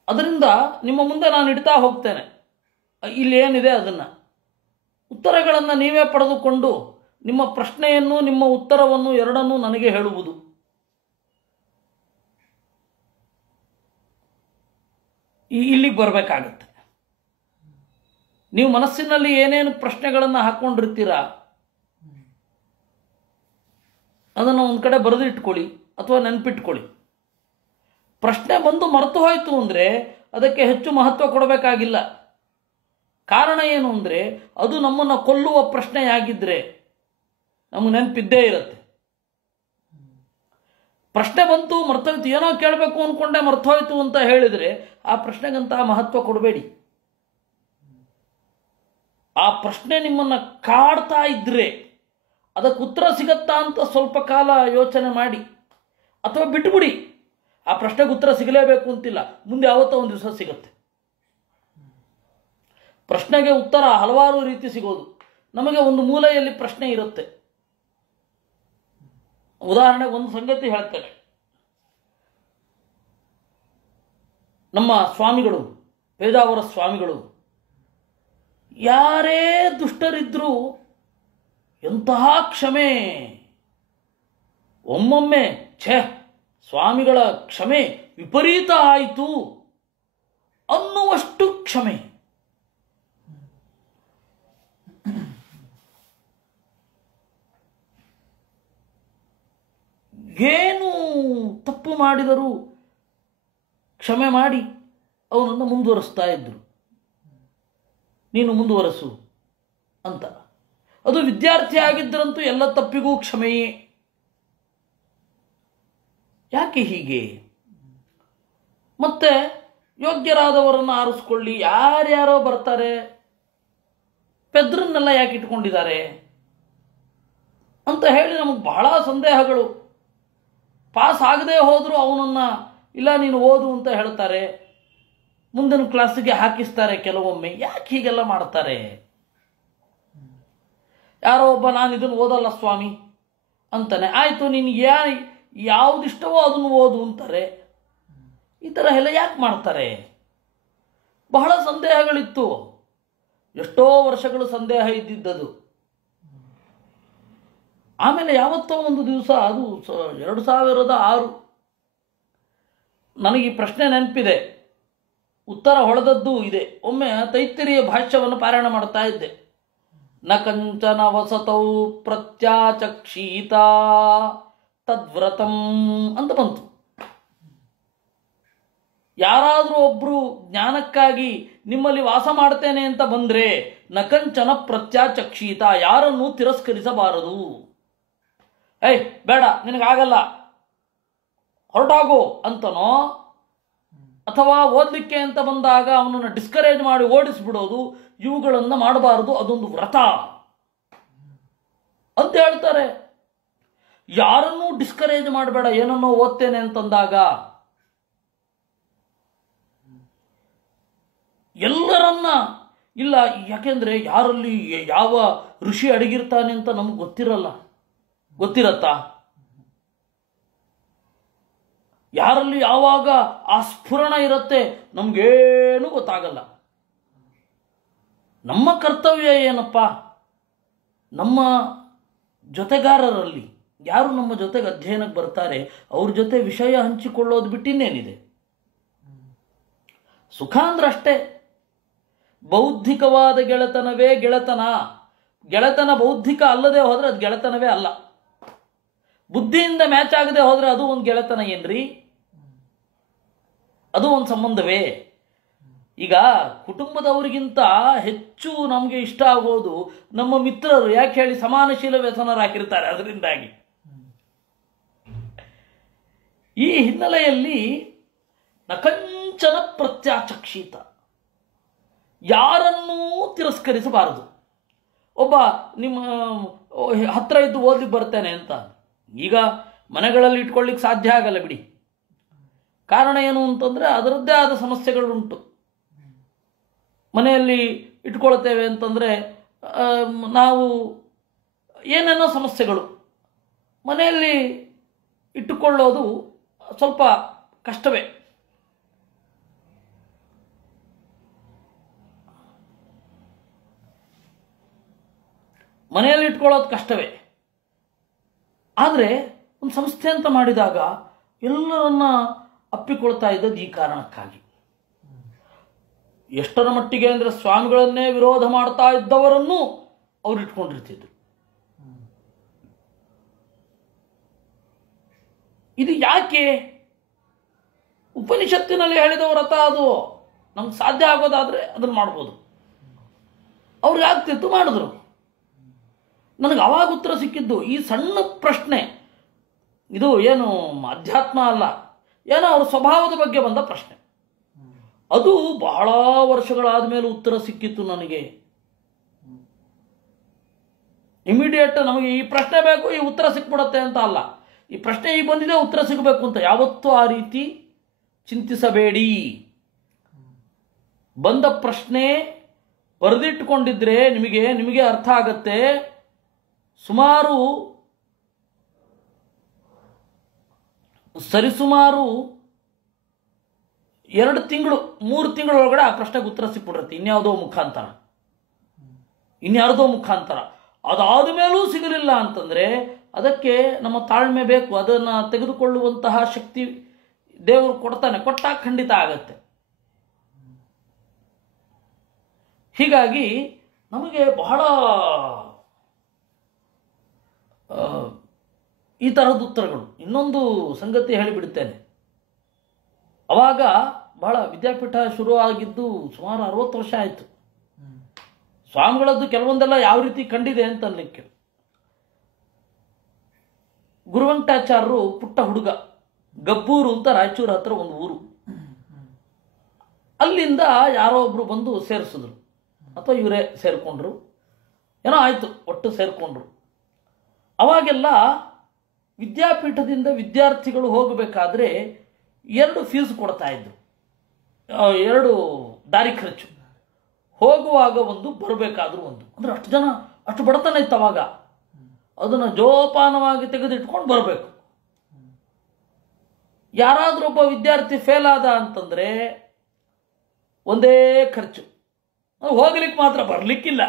ಅದರಿಂದ ನಿಮ್ಮ ಮುಂದೆ ನಾನು ಇಡ್ತಾ ಹೋಗ್ತೇನೆ, ಇಲ್ಲಿ ಏನಿದೆ ಅದನ್ನು ಉತ್ತರಗಳನ್ನು ನೀವೇ ಪಡೆದುಕೊಂಡು ನಿಮ್ಮ ಪ್ರಶ್ನೆಯನ್ನು ನಿಮ್ಮ ಉತ್ತರವನ್ನು ಎರಡನ್ನೂ ನನಗೆ ಹೇಳುವುದು. ಇಲ್ಲಿಗೆ ಬರಬೇಕಾಗತ್ತೆ. ನೀವು ಮನಸ್ಸಿನಲ್ಲಿ ಏನೇನು ಪ್ರಶ್ನೆಗಳನ್ನು ಹಾಕ್ಕೊಂಡಿರ್ತೀರಾ ಅದನ್ನು ಒಂದು ಕಡೆ ಬರೆದು ಇಟ್ಕೊಳ್ಳಿ ಅಥವಾ ನೆನಪಿಟ್ಕೊಳ್ಳಿ. ಪ್ರಶ್ನೆ ಬಂದು ಮರೆತು ಹೋಯಿತು ಅಂದರೆ ಅದಕ್ಕೆ ಹೆಚ್ಚು ಮಹತ್ವ ಕೊಡಬೇಕಾಗಿಲ್ಲ. ಕಾರಣ ಏನು ಅಂದರೆ ಅದು ನಮ್ಮನ್ನು ಕೊಲ್ಲುವ ಪ್ರಶ್ನೆಯಾಗಿದ್ದರೆ ನಮಗೆ ನೆನಪಿದ್ದೇ ಇರುತ್ತೆ. ಪ್ರಶ್ನೆ ಬಂತು ಮರ್ತೋಯ್ತು, ಏನೋ ಕೇಳಬೇಕು ಅಂದ್ಕೊಂಡೆ ಮರ್ತೋಯ್ತು ಅಂತ ಹೇಳಿದರೆ ಆ ಪ್ರಶ್ನೆಗಂತಹ ಮಹತ್ವ ಕೊಡಬೇಡಿ. ಆ ಪ್ರಶ್ನೆ ನಿಮ್ಮನ್ನು ಕಾಡ್ತಾ ಇದ್ರೆ ಅದಕ್ಕೆ ಉತ್ತರ ಸಿಗತ್ತಾ ಅಂತ ಸ್ವಲ್ಪ ಕಾಲ ಯೋಚನೆ ಮಾಡಿ, ಅಥವಾ ಬಿಟ್ಟುಬಿಡಿ. ಆ ಪ್ರಶ್ನೆಗೆ ಉತ್ತರ ಸಿಗಲೇಬೇಕು ಅಂತಿಲ್ಲ, ಮುಂದೆ ಯಾವತ್ತೋ ಒಂದು ದಿವಸ ಸಿಗುತ್ತೆ. ಪ್ರಶ್ನೆಗೆ ಉತ್ತರ ಹಲವಾರು ರೀತಿ ಸಿಗೋದು. ನಮಗೆ ಒಂದು ಮೂಲೆಯಲ್ಲಿ ಪ್ರಶ್ನೆ ಇರುತ್ತೆ. ಉದಾಹರಣೆಗೆ ಒಂದು ಸಂಗತಿ ಹೇಳ್ತೇನೆ. ನಮ್ಮ ಸ್ವಾಮಿಗಳು, ಪೇಜಾವರ ಸ್ವಾಮಿಗಳು, ಯಾರೇ ದುಷ್ಟರಿದ್ರೂ ಎಂತಹ ಕ್ಷಮೆ, ಒಮ್ಮೊಮ್ಮೆ ಸ್ವಾಮಿಗಳ ಕ್ಷಮೆ ವಿಪರೀತ ಆಯಿತು ಅನ್ನುವಷ್ಟು ಕ್ಷಮೆ. ಏನು ತಪ್ಪು ಮಾಡಿದರೂ ಕ್ಷಮೆ ಮಾಡಿ ಅವನನ್ನು ಮುಂದುವರಿಸ್ತಾ ಇದ್ರು. ನೀನು ಮುಂದುವರಸು ಅಂತ. ಅದು ವಿದ್ಯಾರ್ಥಿ ಆಗಿದ್ದರಂತೂ ಎಲ್ಲ ತಪ್ಪಿಗೂ ಕ್ಷಮೆಯೇ. ಯಾಕೆ ಹೀಗೆ? ಮತ್ತೆ ಯೋಗ್ಯರಾದವರನ್ನು ಆರಿಸ್ಕೊಳ್ಳಿ, ಯಾರ್ಯಾರೋ ಬರ್ತಾರೆ, ಪೆದ್ರನ್ನೆಲ್ಲ ಯಾಕೆ ಇಟ್ಕೊಂಡಿದ್ದಾರೆ ಅಂತ ಹೇಳಿ ನಮಗೆ ಬಹಳ ಸಂದೇಹಗಳು. ಪಾಸ್ ಆಗದೆ ಹೋದರೂ ಅವನನ್ನು ಇಲ್ಲ ನೀನು ಓದು ಅಂತ ಹೇಳ್ತಾರೆ, ಮುಂದಿನ ಕ್ಲಾಸಿಗೆ ಹಾಕಿಸ್ತಾರೆ. ಕೆಲವೊಮ್ಮೆ ಯಾಕೆ ಹೀಗೆಲ್ಲ ಮಾಡ್ತಾರೆ? ಯಾರೋ ಒಬ್ಬ ನಾನು ಇದನ್ನು ಓದಲ್ಲ ಸ್ವಾಮಿ ಅಂತಾನೆ, ಆಯಿತು ನೀನು ಯಾವುದಿಷ್ಟವೋ ಅದನ್ನು ಓದು ಅಂತಾರೆ. ಈ ಥರ ಎಲ್ಲ ಯಾಕೆ ಮಾಡ್ತಾರೆ? ಬಹಳ ಸಂದೇಹಗಳಿತ್ತು. ಎಷ್ಟೋ ವರ್ಷಗಳು ಸಂದೇಹ ಇದ್ದಿದ್ದದು. ಆಮೇಲೆ ಯಾವತ್ತೋ ಒಂದು ದಿವಸ, ಅದು 2006, ನನಗೆ ಈ ಪ್ರಶ್ನೆ ನೆನಪಿದೆ, ಉತ್ತರ ಹೊಳೆದದ್ದು ಇದೆ. ಒಮ್ಮೆ ತೈತ್ತಿರಿಯ ಭಾಷ್ಯವನ್ನು ಪಾರಾಯಣ ಮಾಡ್ತಾ ಇದ್ದೆ. ನ ಕಂಚನ ವಸತೌ ಪ್ರತ್ಯಾಚಕ್ಷೀತ ತದ್ವ್ರತಂ ಅಂತ ಬಂತು. ಯಾರಾದರೂ ಒಬ್ರು ಜ್ಞಾನಕ್ಕಾಗಿ ನಿಮ್ಮಲ್ಲಿ ವಾಸ ಮಾಡ್ತೇನೆ ಅಂತ ಬಂದ್ರೆ ನಕಂಚನ ಪ್ರತ್ಯಾಚಕ್ಷೀತ, ಯಾರನ್ನೂ ತಿರಸ್ಕರಿಸಬಾರದು. ಬೇಡ ನಿನಗಾಗಲ್ಲ ಹೊರಟೋಗು ಅಂತನೋ, ಅಥವಾ ಓದಲಿಕ್ಕೆ ಅಂತ ಬಂದಾಗ ಅವನನ್ನು ಡಿಸ್ಕರೇಜ್ ಮಾಡಿ ಓಡಿಸ್ಬಿಡೋದು, ಇವುಗಳನ್ನು ಮಾಡಬಾರದು, ಅದೊಂದು ವ್ರತ ಅಂತ ಹೇಳ್ತಾರೆ. ಯಾರನ್ನೂ ಡಿಸ್ಕರೇಜ್ ಮಾಡಬೇಡ. ಏನನ್ನೋ ಓದ್ತೇನೆ ಅಂತಂದಾಗ ಎಲ್ಲರನ್ನ ಇಲ್ಲ, ಯಾಕೆಂದ್ರೆ ಯಾರಲ್ಲಿ ಯಾವ ಋಷಿ ಅಡಗಿರ್ತಾನೆ ಅಂತ ನಮ್ಗೆ ಗೊತ್ತಿರತ್ತಾ? ಯಾರಲ್ಲಿ ಯಾವಾಗ ಆ ಸ್ಫುರಣ ಇರುತ್ತೆ ನಮ್ಗೇನು ಗೊತ್ತಾಗಲ್ಲ. ನಮ್ಮ ಕರ್ತವ್ಯ ಏನಪ್ಪ, ನಮ್ಮ ಜೊತೆಗಾರರಲ್ಲಿ ಯಾರು ನಮ್ಮ ಜೊತೆಗೆ ಅಧ್ಯಯನಕ್ಕೆ ಬರ್ತಾರೆ ಅವ್ರ ಜೊತೆ ವಿಷಯ ಹಂಚಿಕೊಳ್ಳೋದು ಬಿಟ್ಟಿನ್ನೇನಿದೆ. ಸುಖ ಅಂದ್ರಷ್ಟೇ. ಬೌದ್ಧಿಕವಾದ ಗೆಳೆತನವೇ ಗೆಳೆತನ. ಗೆಳೆತನ ಬೌದ್ಧಿಕ ಅಲ್ಲದೆ ಹೋದ್ರೆ ಅದು ಗೆಳೆತನವೇ ಅಲ್ಲ. ಬುದ್ಧಿಯಿಂದ ಮ್ಯಾಚ್ ಆಗದೆ ಹೋದ್ರೆ ಅದು ಒಂದು ಗೆಳೆತನ ಏನ್ರಿ? ಅದು ಒಂದು ಸಂಬಂಧವೇ? ಈಗ ಕುಟುಂಬದವರಿಗಿಂತ ಹೆಚ್ಚು ನಮಗೆ ಇಷ್ಟ ಆಗೋದು ನಮ್ಮ ಮಿತ್ರರು. ಯಾಕೆ ಹೇಳಿ? ಸಮಾನಶೀಲ ವ್ಯಸನರಾಗಿರ್ತಾರೆ. ಅದರಿಂದಾಗಿ ಈ ಹಿನ್ನೆಲೆಯಲ್ಲಿ ನಕಂಚನ ಪ್ರತ್ಯಾಚಕ್ಷಿತ, ಯಾರನ್ನೂ ತಿರಸ್ಕರಿಸಬಾರದು. ಒಬ್ಬ ನಿಮ್ಮ ಹತ್ರ ಇದ್ದು ಓದಿ ಬರ್ತೇನೆ ಅಂತ ಈಗ ಮನೆಗಳಲ್ಲಿ ಇಟ್ಕೊಳ್ಳಿಕ್ಕೆ ಸಾಧ್ಯ ಆಗಲ್ಲ ಬಿಡಿ. ಕಾರಣ ಏನು ಅಂತಂದರೆ ಅದರದ್ದೇ ಆದ ಸಮಸ್ಯೆಗಳುಂಟು. ಮನೆಯಲ್ಲಿ ಇಟ್ಕೊಳ್ತೇವೆ ಅಂತಂದರೆ ನಾವು ಏನೇನೋ ಸಮಸ್ಯೆಗಳು. ಮನೆಯಲ್ಲಿ ಇಟ್ಟುಕೊಳ್ಳೋದು ಸ್ವಲ್ಪ ಕಷ್ಟವೇ. ಮನೆಯಲ್ಲಿ ಇಟ್ಕೊಳ್ಳೋದು ಕಷ್ಟವೇ. ಆದರೆ ಒಂದು ಸಂಸ್ಥೆ ಅಂತ ಮಾಡಿದಾಗ ಎಲ್ಲರನ್ನ ಅಪ್ಪಿಕೊಳ್ತಾ ಇದ್ದದ್ದು ಈ ಕಾರಣಕ್ಕಾಗಿ. ಎಷ್ಟರ ಮಟ್ಟಿಗೆ ಅಂದರೆ ಸ್ವಾಮಿಗಳನ್ನೇ ವಿರೋಧ ಮಾಡ್ತಾ ಇದ್ದವರನ್ನು ಅವ್ರು ಇಟ್ಕೊಂಡಿರ್ತಿದ್ರು. ಇದು ಯಾಕೆ? ಉಪನಿಷತ್ತಿನಲ್ಲಿ ಹೇಳಿದ ವ್ರತ ಅದು. ನಮ್ಗೆ ಸಾಧ್ಯ ಆಗೋದಾದ್ರೆ ಅದನ್ನು ಮಾಡ್ಬೋದು. ಅವ್ರಿಗೆ ಆಗ್ತಿತ್ತು, ಮಾಡಿದ್ರು. ನನಗೆ ಅವಾಗ ಉತ್ತರ ಸಿಕ್ಕಿದ್ದು ಈ ಸಣ್ಣ ಪ್ರಶ್ನೆ. ಇದು ಏನು ಅಧ್ಯಾತ್ಮ ಅಲ್ಲ, ಏನೋ ಅವ್ರ ಸ್ವಭಾವದ ಬಗ್ಗೆ ಬಂದ ಪ್ರಶ್ನೆ. ಅದು ಬಹಳ ವರ್ಷಗಳಾದ ಮೇಲೆ ಉತ್ತರ ಸಿಕ್ಕಿತ್ತು ನನಗೆ. ಇಮಿಡಿಯೇಟ್ ನಮಗೆ ಈ ಪ್ರಶ್ನೆ ಬೇಕು, ಈ ಉತ್ತರ ಸಿಕ್ಬಿಡುತ್ತೆ ಅಂತ ಅಲ್ಲ. ಈ ಪ್ರಶ್ನೆ ಈಗ ಬಂದಿದೆ, ಉತ್ತರ ಸಿಗಬೇಕು ಅಂತ ಯಾವತ್ತೂ ಆ ರೀತಿ ಚಿಂತಿಸಬೇಡಿ. ಬಂದ ಪ್ರಶ್ನೆ ಬರೆದಿಟ್ಟುಕೊಂಡಿದ್ರೆ ನಿಮಗೆ ಅರ್ಥ ಆಗತ್ತೆ. ಸರಿಸುಮಾರು 2 ತಿಂಗಳು 3 ತಿಂಗಳೊಳಗಡೆ ಆ ಪ್ರಶ್ನೆಗೆ ಉತ್ತರ ಸಿಕ್ಬಿಡುತ್ತೆ. ಇನ್ಯಾವುದೋ ಮುಖಾಂತರ. ಅದಾದ ಮೇಲೂ ಸಿಗಲಿಲ್ಲ ಅಂತಂದ್ರೆ ಅದಕ್ಕೆ ನಮ್ಮ ತಾಳ್ಮೆ ಬೇಕು. ಅದನ್ನು ತೆಗೆದುಕೊಳ್ಳುವಂತಹ ಶಕ್ತಿ ದೇವರು ಕೊಡ್ತಾನೆ. ಕೊಟ್ಟಾಗ ಖಂಡಿತ ಆಗತ್ತೆ. ಹೀಗಾಗಿ ನಮಗೆ ಬಹಳ ಈ ತರಹದ ಉತ್ತರಗಳು. ಇನ್ನೊಂದು ಸಂಗತಿ ಹೇಳಿಬಿಡ್ತೇನೆ. ಅವಾಗ ಬಹಳ ವಿದ್ಯಾಪೀಠ ಶುರು ಆಗಿದ್ದು ಸುಮಾರು 60 ವರ್ಷ ಆಯಿತು. ಸ್ವಾಮಿಗಳದ್ದು ಕೆಲವೊಂದೆಲ್ಲ ಯಾವ ರೀತಿ ಕಂಡಿದೆ ಅಂತ ಅನ್ಲಿಕ್ಕೆ. ಗುರುವೆಂಕಟಾಚಾರ್ಯರು ಪುಟ್ಟ ಹುಡುಗ, ಗಬ್ಬೂರು ಅಂತ ರಾಯಚೂರು ಹತ್ರ ಒಂದು ಊರು. ಅಲ್ಲಿಂದ ಯಾರೋ ಒಬ್ರು ಬಂದು ಸೇರಿಸಿದ್ರು, ಅಥವಾ ಇವರೇ ಸೇರಿಕೊಂಡ್ರು, ಏನೋ ಆಯಿತು, ಒಟ್ಟು ಸೇರಿಕೊಂಡ್ರು. ಅವಾಗೆಲ್ಲ ವಿದ್ಯಾಪೀಠದಿಂದ ವಿದ್ಯಾರ್ಥಿಗಳು ಹೋಗಬೇಕಾದ್ರೆ 2 ಫೀಸ್ ಕೊಡ್ತಾ ಇದ್ರು. 2 ದಾರಿ ಖರ್ಚು. ಹೋಗುವಾಗ ಒಂದು, ಬರಬೇಕಾದ್ರೂ ಒಂದು. ಅಂದ್ರೆ ಅಷ್ಟು ಬಡತನ ಇತ್ತು ಅವಾಗ. ಅದನ್ನು ಜೋಪಾನವಾಗಿ ತೆಗೆದಿಟ್ಕೊಂಡು ಬರಬೇಕು. ಯಾರಾದ್ರೂ ಒಬ್ಬ ವಿದ್ಯಾರ್ಥಿ ಫೇಲ್ ಆದ ಅಂತಂದ್ರೆ ಒಂದೇ ಖರ್ಚು, ಹೋಗ್ಲಿಕ್ಕೆ ಮಾತ್ರ, ಬರ್ಲಿಕ್ಕಿಲ್ಲ.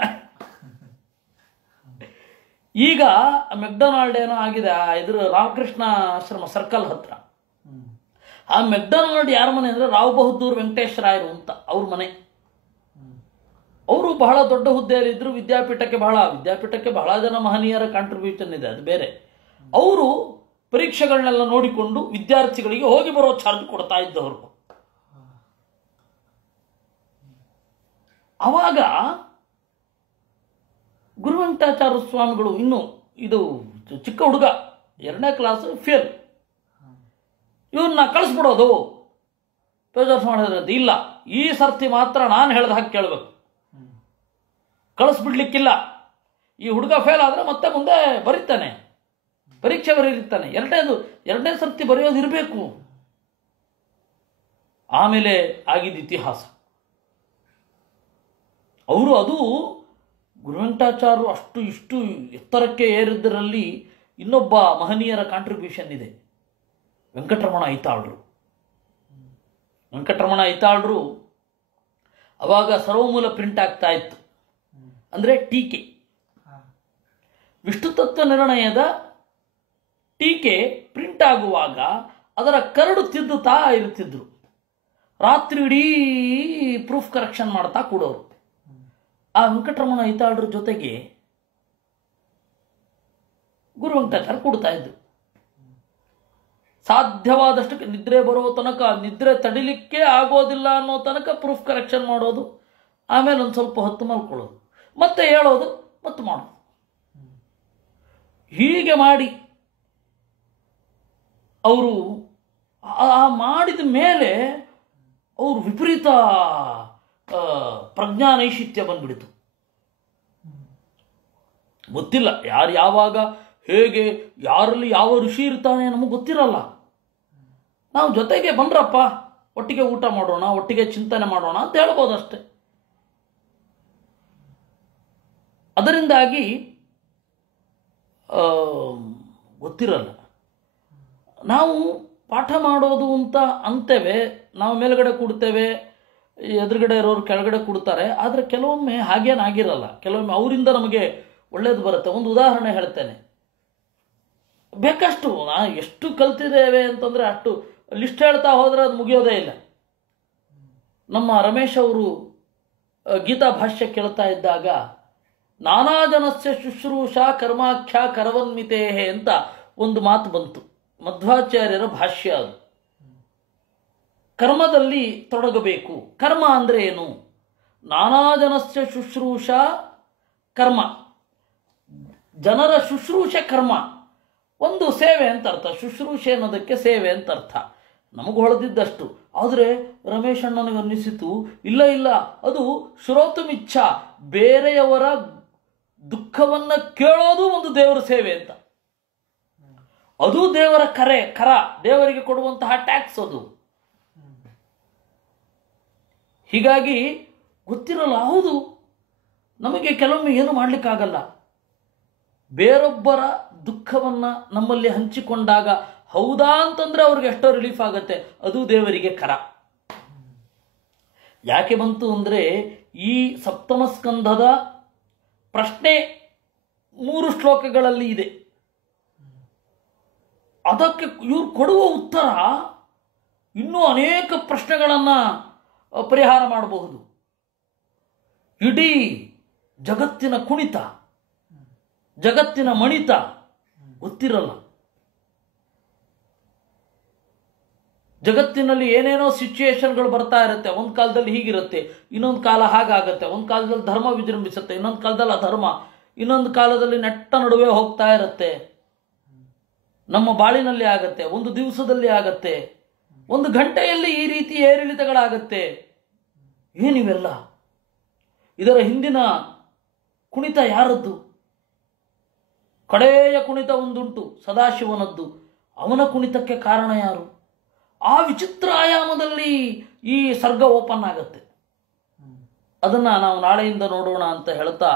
ಈಗ ಮೆಕ್ಡೊನಾಲ್ಡ್ ಏನೋ ಆಗಿದೆ ಇದ್ರ ರಾಮಕೃಷ್ಣ ಆಶ್ರಮ ಸರ್ಕಲ್ ಹತ್ರ. ಆ ಮೆಕ್ಡೊನಾಲ್ಡ್ ಯಾರ ಮನೆ ಅಂದ್ರೆ ರಾವ್ ಬಹದ್ದೂರ್ ವೆಂಕಟೇಶ್ ರಾಯರು ಅಂತ ಅವ್ರ ಮನೆ. ಅವರು ಬಹಳ ದೊಡ್ಡ ಹುದ್ದೆಯಲ್ಲಿದ್ದರು. ವಿದ್ಯಾಪೀಠಕ್ಕೆ ಬಹಳ ಜನ ಮಹನೀಯರ ಕಾಂಟ್ರಿಬ್ಯೂಷನ್ ಇದೆ, ಅದು ಬೇರೆ. ಅವರು ಪರೀಕ್ಷೆಗಳನ್ನೆಲ್ಲ ನೋಡಿಕೊಂಡು ವಿದ್ಯಾರ್ಥಿಗಳಿಗೆ ಹೋಗಿ ಬರೋ ಚಾರ್ಜ್ ಕೊಡ್ತಾ ಇದ್ದವರು. ಅವಾಗ ಗುರುವೆಂಕಟಾಚಾರ್ಯ ಸ್ವಾಮಿಗಳು ಇನ್ನು ಇದು ಚಿಕ್ಕ ಹುಡುಗ, 2ನೇ ಕ್ಲಾಸ್, ಫೇಲ್. ಇವನ್ನ ಕಳಿಸ್ಬಿಡೋದು, ಬೇಜಾರು ಮಾಡಿದ್ರೆ ಇಲ್ಲ, ಈ ಸರ್ತಿ ಮಾತ್ರ ನಾನು ಹೇಳ್ದ ಹಾಗೆ ಕೇಳಬೇಕು, ಕಳಿಸ್ಬಿಡ್ಲಿಕ್ಕಿಲ್ಲ. ಈ ಹುಡುಗ ಫೇಲ್ ಆದರೆ ಮತ್ತೆ ಮುಂದೆ ಬರೀತಾನೆ, ಪರೀಕ್ಷೆ ಬರೀತಾನೆ. ಎರಡನೇ ಸರ್ತಿ ಬರೆಯೋದು ಇರಬೇಕು. ಆಮೇಲೆ ಆಗಿದ್ದ ಇತಿಹಾಸ. ಅವರು ಅದು ಗುರುವೆಂಕಟಾಚಾರ್ಯರು ಅಷ್ಟು ಇಷ್ಟು ಎತ್ತರಕ್ಕೆ ಏರಿದ್ದರಲ್ಲಿ ಇನ್ನೊಬ್ಬ ಮಹನೀಯರ ಕಾಂಟ್ರಿಬ್ಯೂಷನ್ ಇದೆ. ವೆಂಕಟರಮಣ ಐತಾಳ್ರು. ವೆಂಕಟರಮಣ ಐತಾಳ್ರು ಅವಾಗ ಸರ್ವಮೂಲ ಪ್ರಿಂಟ್ ಆಗ್ತಾ ಇತ್ತು, ಅಂದರೆ ಟೀಕೆ, ವಿಷ್ಣು ತತ್ವ ನಿರ್ಣಯದ ಟೀಕೆ ಪ್ರಿಂಟ್ ಆಗುವಾಗ ಅದರ ಕರಡು ತಿದ್ದುತ್ತಾ ಇರ್ತಿದ್ರು. ರಾತ್ರಿ ಇಡೀ ಪ್ರೂಫ್ ಕರೆಕ್ಷನ್ ಮಾಡ್ತಾ ಕೂಡೋರು. ಆ ವೆಂಕಟರಮಣ ಐತಾಳ್ರ ಜೊತೆಗೆ ಗುರು ವೆಂಕಟಾಚಾರ್ಯ ಕೊಡ್ತಾ ಇದ್ರು. ಸಾಧ್ಯವಾದಷ್ಟು ನಿದ್ರೆ ಬರೋ ತನಕ, ನಿದ್ರೆ ತಡಿಲಿಕ್ಕೆ ಆಗೋದಿಲ್ಲ ಅನ್ನೋ ತನಕ ಪ್ರೂಫ್ ಕರೆಕ್ಷನ್ ಮಾಡೋದು, ಆಮೇಲೆ ಒಂದು ಸ್ವಲ್ಪ ಹೊತ್ತು ಮಲ್ಕೊಳ್ಳೋದು, ಮತ್ತೆ ಹೇಳೋದು, ಮತ್ತೆ ಮಾಡೋದು. ಹೀಗೆ ಮಾಡಿ ಅವರು ಮಾಡಿದ ಮೇಲೆ ಅವರು ವಿಪರೀತ ಪ್ರಜ್ಞಾನೈಶಿತ್ಯ ಬಂದ್ಬಿಡಿತು. ಗೊತ್ತಿಲ್ಲ ಯಾರು ಯಾವಾಗ ಹೇಗೆ ಯಾರಲ್ಲಿ ಯಾವ ಋಷಿ ಇರ್ತಾನೆ ನಮಗೆ ಗೊತ್ತಿರಲ್ಲ. ನಾವು ಜೊತೆಗೆ ಬಂದ್ರಪ್ಪ, ಒಟ್ಟಿಗೆ ಊಟ ಮಾಡೋಣ, ಒಟ್ಟಿಗೆ ಚಿಂತನೆ ಮಾಡೋಣ ಅಂತ ಹೇಳ್ಬೋದಷ್ಟೆ. ಅದರಿಂದಾಗಿ ಗೊತ್ತಿರಲ್ಲ. ನಾವು ಪಾಠ ಮಾಡೋದು ಅಂತ ಅಂತೇವೆ, ನಾವು ಮೇಲ್ಗಡೆ ಕೊಡ್ತೇವೆ, ಎದುರುಗಡೆ ಇರೋರು ಕೆಳಗಡೆ ಕೊಡ್ತಾರೆ. ಆದರೆ ಕೆಲವೊಮ್ಮೆ ಹಾಗೇನಾಗಿರಲ್ಲ. ಕೆಲವೊಮ್ಮೆ ಅವರಿಂದ ನಮಗೆ ಒಳ್ಳೇದು ಬರುತ್ತೆ. ಒಂದು ಉದಾಹರಣೆ ಹೇಳ್ತೇನೆ. ಬೇಕಷ್ಟು ಎಷ್ಟು ಕಲ್ತಿದ್ದೇವೆ ಅಂತಂದರೆ ಅಷ್ಟು ಲಿಸ್ಟ್ ಹೇಳ್ತಾ ಹೋದರೆ ಅದು ಮುಗಿಯೋದೇ ಇಲ್ಲ. ನಮ್ಮ ರಮೇಶ್ ಅವರು ಗೀತಾ ಭಾಷ್ಯ ಕೇಳ್ತಾ ಇದ್ದಾಗ ನಾನಾ ಜನಸ್ಯ ಶುಶ್ರೂಷಾ ಕರ್ಮಾಖ್ಯ ಕರವನ್ಮಿತೇಹೆ ಅಂತ ಒಂದು ಮಾತು ಬಂತು. ಮಧ್ವಾಚಾರ್ಯರ ಭಾಷ್ಯ ಅದು. ಕರ್ಮದಲ್ಲಿ ತೊಡಗಬೇಕು. ಕರ್ಮ ಅಂದರೆ ಏನು? ನಾನಾ ಜನಸ್ಯ ಶುಶ್ರೂಷಾ ಕರ್ಮ, ಜನರ ಶುಶ್ರೂಷೆ ಕರ್ಮ. ಒಂದು ಸೇವೆ ಅಂತ ಅರ್ಥ. ಶುಶ್ರೂಷೆ ಅನ್ನೋದಕ್ಕೆ ಸೇವೆ ಅಂತ ಅರ್ಥ. ನಮಗೆ ಹೊಳೆದಿದ್ದಷ್ಟು. ಆದರೆ ರಮೇಶ್ ಅಣ್ಣನಿಗೆ ಅನ್ನಿಸಿತು, ಇಲ್ಲ ಅದು ಶ್ರೋತುಮಿಚ್ಛ, ಬೇರೆಯವರ ದುಃಖವನ್ನು ಕೇಳೋದು ಒಂದು ದೇವರ ಸೇವೆ ಅಂತ. ಅದು ದೇವರ ಕರ, ದೇವರಿಗೆ ಕೊಡುವಂತಹ ಟ್ಯಾಕ್ಸ್ ಅದು. ಹೀಗಾಗಿ ಗೊತ್ತಿರಲ್ಲ. ಹೌದು, ನಮಗೆ ಕೆಲವೊಮ್ಮೆ ಏನು ಮಾಡಲಿಕ್ಕಾಗಲ್ಲ. ಬೇರೊಬ್ಬರ ದುಃಖವನ್ನು ನಮ್ಮಲ್ಲಿ ಹಂಚಿಕೊಂಡಾಗ ಹೌದಾ ಅಂತಂದ್ರೆ ಅವ್ರಿಗೆ ಎಷ್ಟೋ ರಿಲೀಫ್ ಆಗುತ್ತೆ. ಅದು ದೇವರಿಗೆ ಕರ. ಯಾಕೆ ಬಂತು ಅಂದರೆ ಈ ಸಪ್ತಮ ಸ್ಕಂಧದ ಪ್ರಶ್ನೆ 3 ಶ್ಲೋಕಗಳಲ್ಲಿ ಇದೆ. ಅದಕ್ಕೆ ಇವ್ರು ಕೊಡುವ ಉತ್ತರ ಇನ್ನೂ ಅನೇಕ ಪ್ರಶ್ನೆಗಳನ್ನು ಪರಿಹಾರ ಮಾಡಬಹುದು. ಇಡೀ ಜಗತ್ತಿನ ಕುಣಿತ, ಜಗತ್ತಿನ ಮಣಿತ ಗೊತ್ತಿರಲ್ಲ. ಜಗತ್ತಿನಲ್ಲಿ ಏನೇನೋ ಸಿಚುಯೇಷನ್ಗಳು ಬರ್ತಾ ಇರುತ್ತೆ. ಒಂದು ಕಾಲದಲ್ಲಿ ಹೀಗಿರುತ್ತೆ, ಇನ್ನೊಂದು ಕಾಲ ಹಾಗಾಗತ್ತೆ. ಒಂದು ಕಾಲದಲ್ಲಿ ಧರ್ಮ ವಿಜೃಂಭಿಸುತ್ತೆ, ಇನ್ನೊಂದು ಕಾಲದಲ್ಲಿ ಅಧರ್ಮ, ಇನ್ನೊಂದು ಕಾಲದಲ್ಲಿ ನೆಟ್ಟ ನಡುವೆ ಹೋಗ್ತಾ ಇರುತ್ತೆ. ನಮ್ಮ ಬಾಳಿನಲ್ಲಿ ಆಗತ್ತೆ, ಒಂದು ದಿವಸದಲ್ಲಿ ಆಗತ್ತೆ, ಒಂದು ಗಂಟೆಯಲ್ಲಿ ಈ ರೀತಿ ಏರಿಳಿತಗಳಾಗತ್ತೆ. ಏನಿವೆಲ್ಲ? ಇದರ ಹಿಂದಿನ ಕುಣಿತ ಯಾರದ್ದು? ಕಡೆಯ ಕುಣಿತ ಒಂದುಂಟು, ಸದಾಶಿವನದ್ದು. ಅವನ ಕುಣಿತಕ್ಕೆ ಕಾರಣ ಯಾರು? ಆ ವಿಚಿತ್ರ ಆಯಾಮದಲ್ಲಿ ಈ ಸರ್ಗ ಓಪನ್ ಆಗತ್ತೆ. ಅದನ್ನು ನಾವು ನಾಳೆಯಿಂದ ನೋಡೋಣ ಅಂತ ಹೇಳ್ತಾ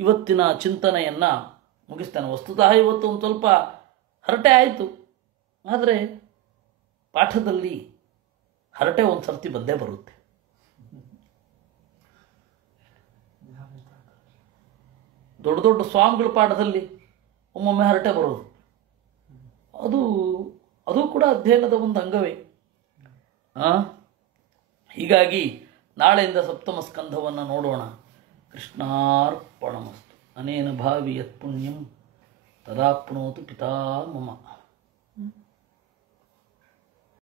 ಇವತ್ತಿನ ಚಿಂತನೆಯನ್ನು ಮುಗಿಸ್ತೇನೆ. ವಸ್ತುತಃ ಇವತ್ತು ಒಂದು ಸ್ವಲ್ಪ ಹರಟೆ ಆಯಿತು, ಆದರೆ ಪಾಠದಲ್ಲಿ ಹರಟೆ ಒಂದು ಸರ್ತಿ ಬಂದೇ ಬರುತ್ತೆ. ದೊಡ್ಡ ದೊಡ್ಡ ಸ್ವಾಮಿಗಳ ಪಾಠದಲ್ಲಿ ಒಮ್ಮೊಮ್ಮೆ ಹರಟೆ ಬರೋದು, ಅದು ಕೂಡ ಅಧ್ಯಯನದ ಒಂದು ಅಂಗವೇ. ಹೀಗಾಗಿ ನಾಳೆಯಿಂದ ಸಪ್ತಮ ಸ್ಕಂಧವನ್ನು ನೋಡೋಣ. ಕೃಷ್ಣಾರ್ಪಣಮಸ್ತು. ಅನೇನ ಭಾವಿ ಯತ್ ಪುಣ್ಯಂ ತದಾಪ್ನೋತು ಪಿತಾ ಮಮ.